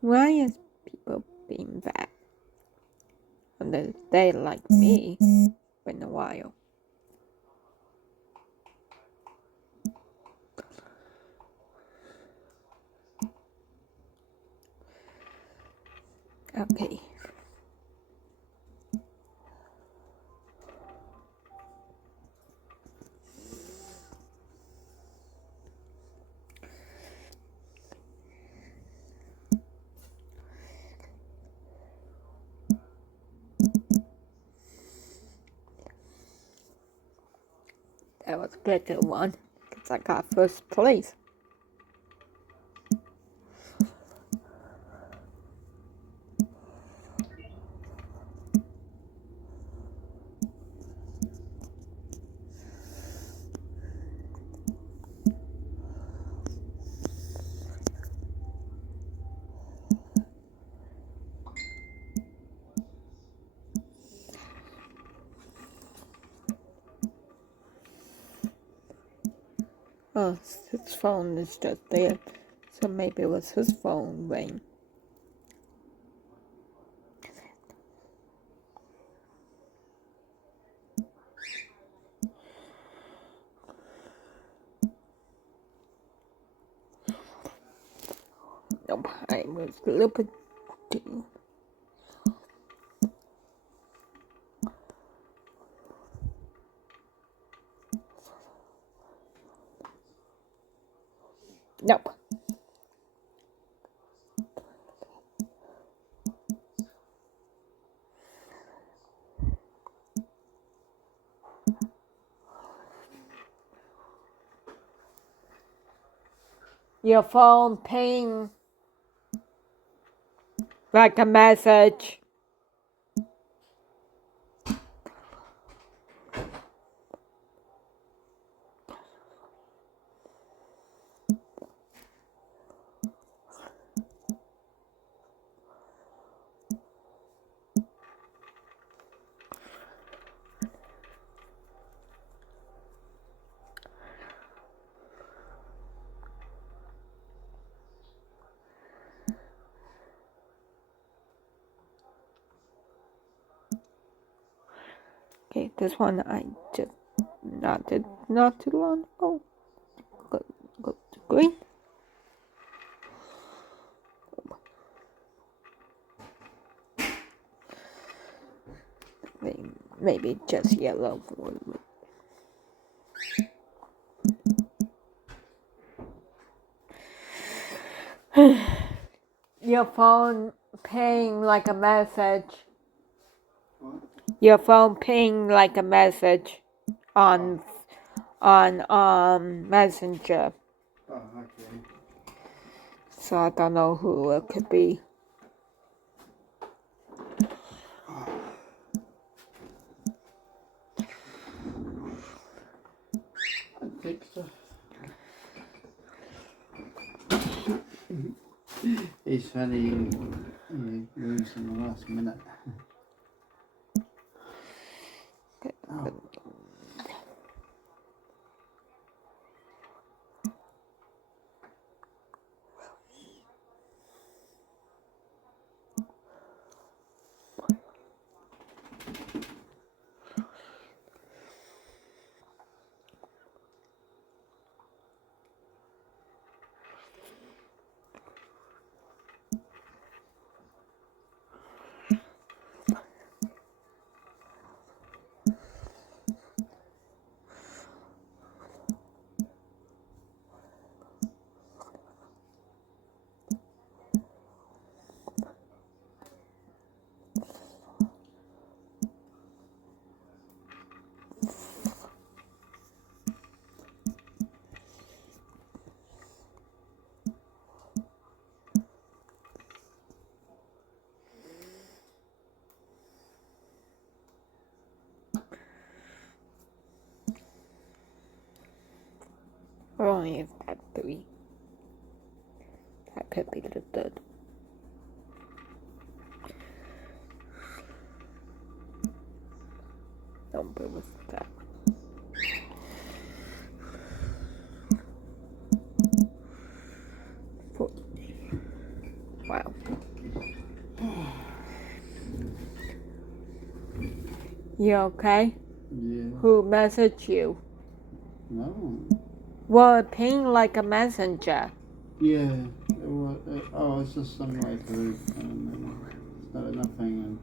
Why is people being bad? And they like me in a while. Okay. That was a better one because I got first place. Oh, his phone is just there. So maybe it was his phone ring. Nope, I was looking. Nope. Your phone ping like a message. Okay, this one I just not too long ago. Go to green. Maybe just yellow for a little bit. Your phone ping like a message. What? Your phone ping like a message on Messenger. Oh, okay. So I don't know who it could be. I think so. It's funny you lose in the last minute. Oh. Or only is that 3. That could be the third. Number was that. Four. Wow. You okay? Yeah. Who messaged you? No. Well, ping like a messenger. Yeah. It's just some like nothing.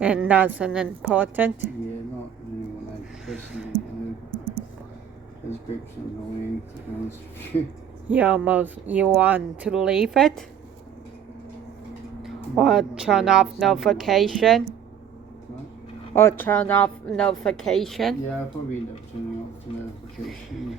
And nothing important. Yeah, not anyone I personally know. His group's annoying, to be honest with you. You want to leave it? Or turn off notification? What? Or turn off notification? Yeah, I'll probably end up turning off the notification.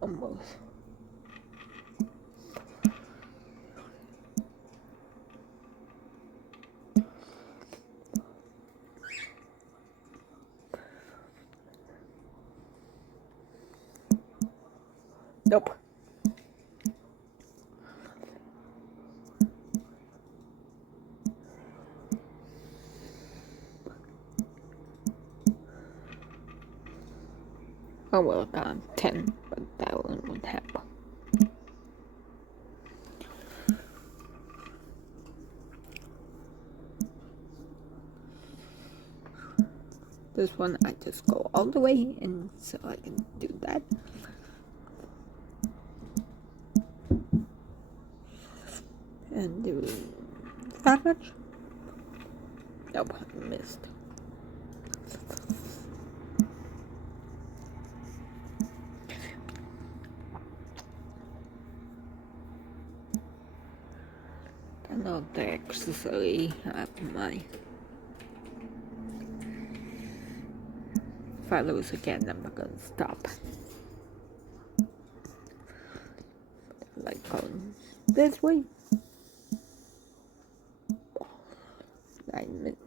Almost. Nope. I would have gone 10, but that one would happen. This one I just go all the way, and so I can do that. And do that much. Nope, I missed. I know the accessory have my. If I lose again, I'm not gonna stop. Like going this way. 9 minutes.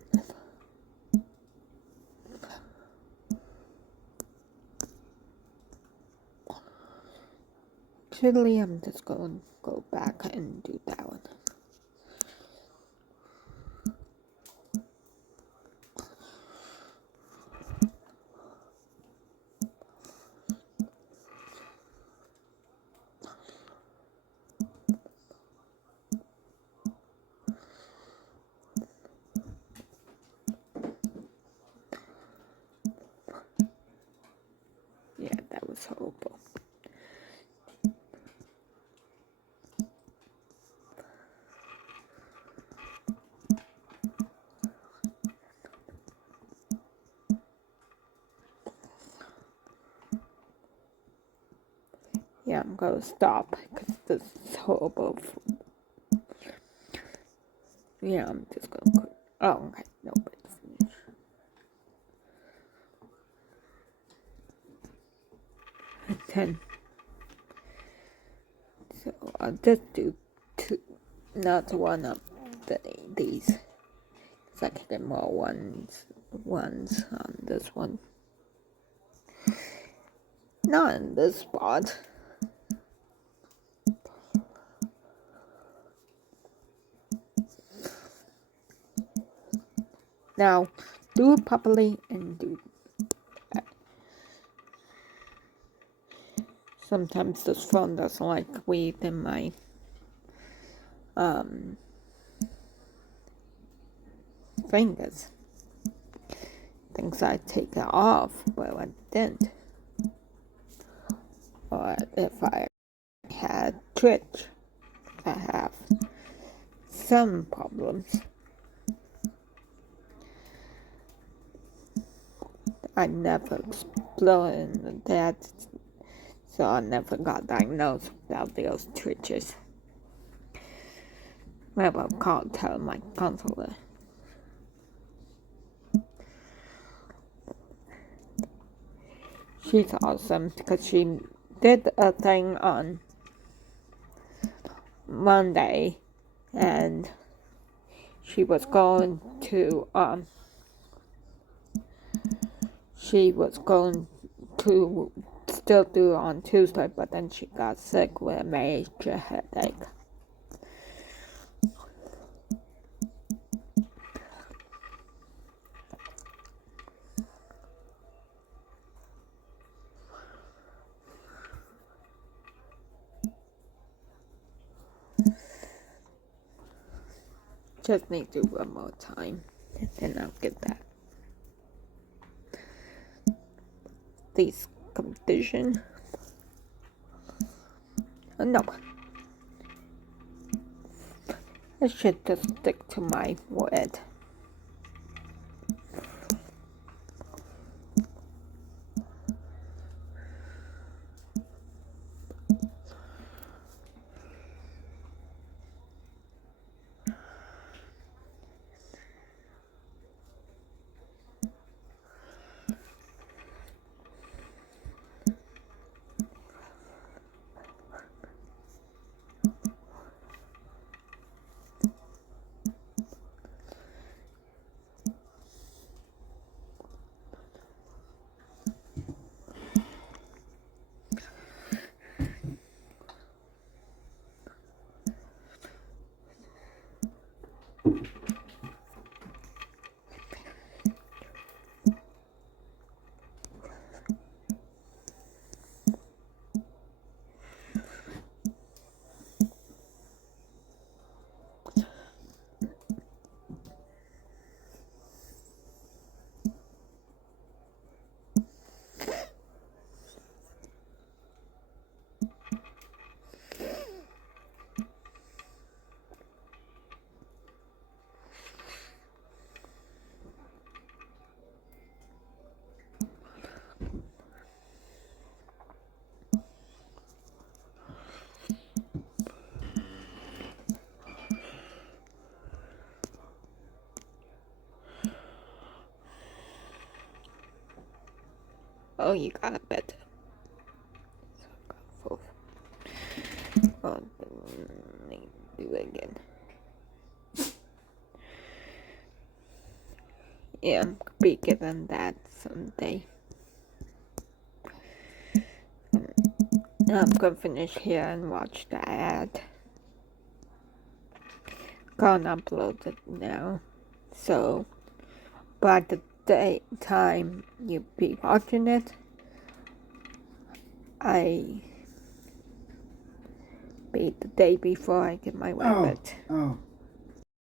Actually, I'm just going to go back and do that one. Yeah, that was horrible. Yeah, I'm gonna stop because this is horrible. Yeah, I'm just gonna quit. Oh, okay, nobody's finished. At 10. So I'll just do two, not one of these. So I can get more ones on this one. Not in this spot. Now, do it properly and do that. Sometimes this phone doesn't like weed in my fingers. Thinks I take it off, but I didn't. Or if I had twitch, I have some problems. I never exploded in that, so I never got diagnosed without those twitches. Maybe I'll tell my counselor. She's awesome because she did a thing on Monday, and she was going to still do it on Tuesday, but then she got sick with a major headache. Just need to do one more time, and then I'll get that. This competition. No. I should just stick to my word. Oh, you got better. Oh, do it again. Yeah, I'm bigger than that someday. I'm gonna finish here and watch the ad. Can't upload it now, so by the time you be watching it, I be the day before I get my rabbit. Oh.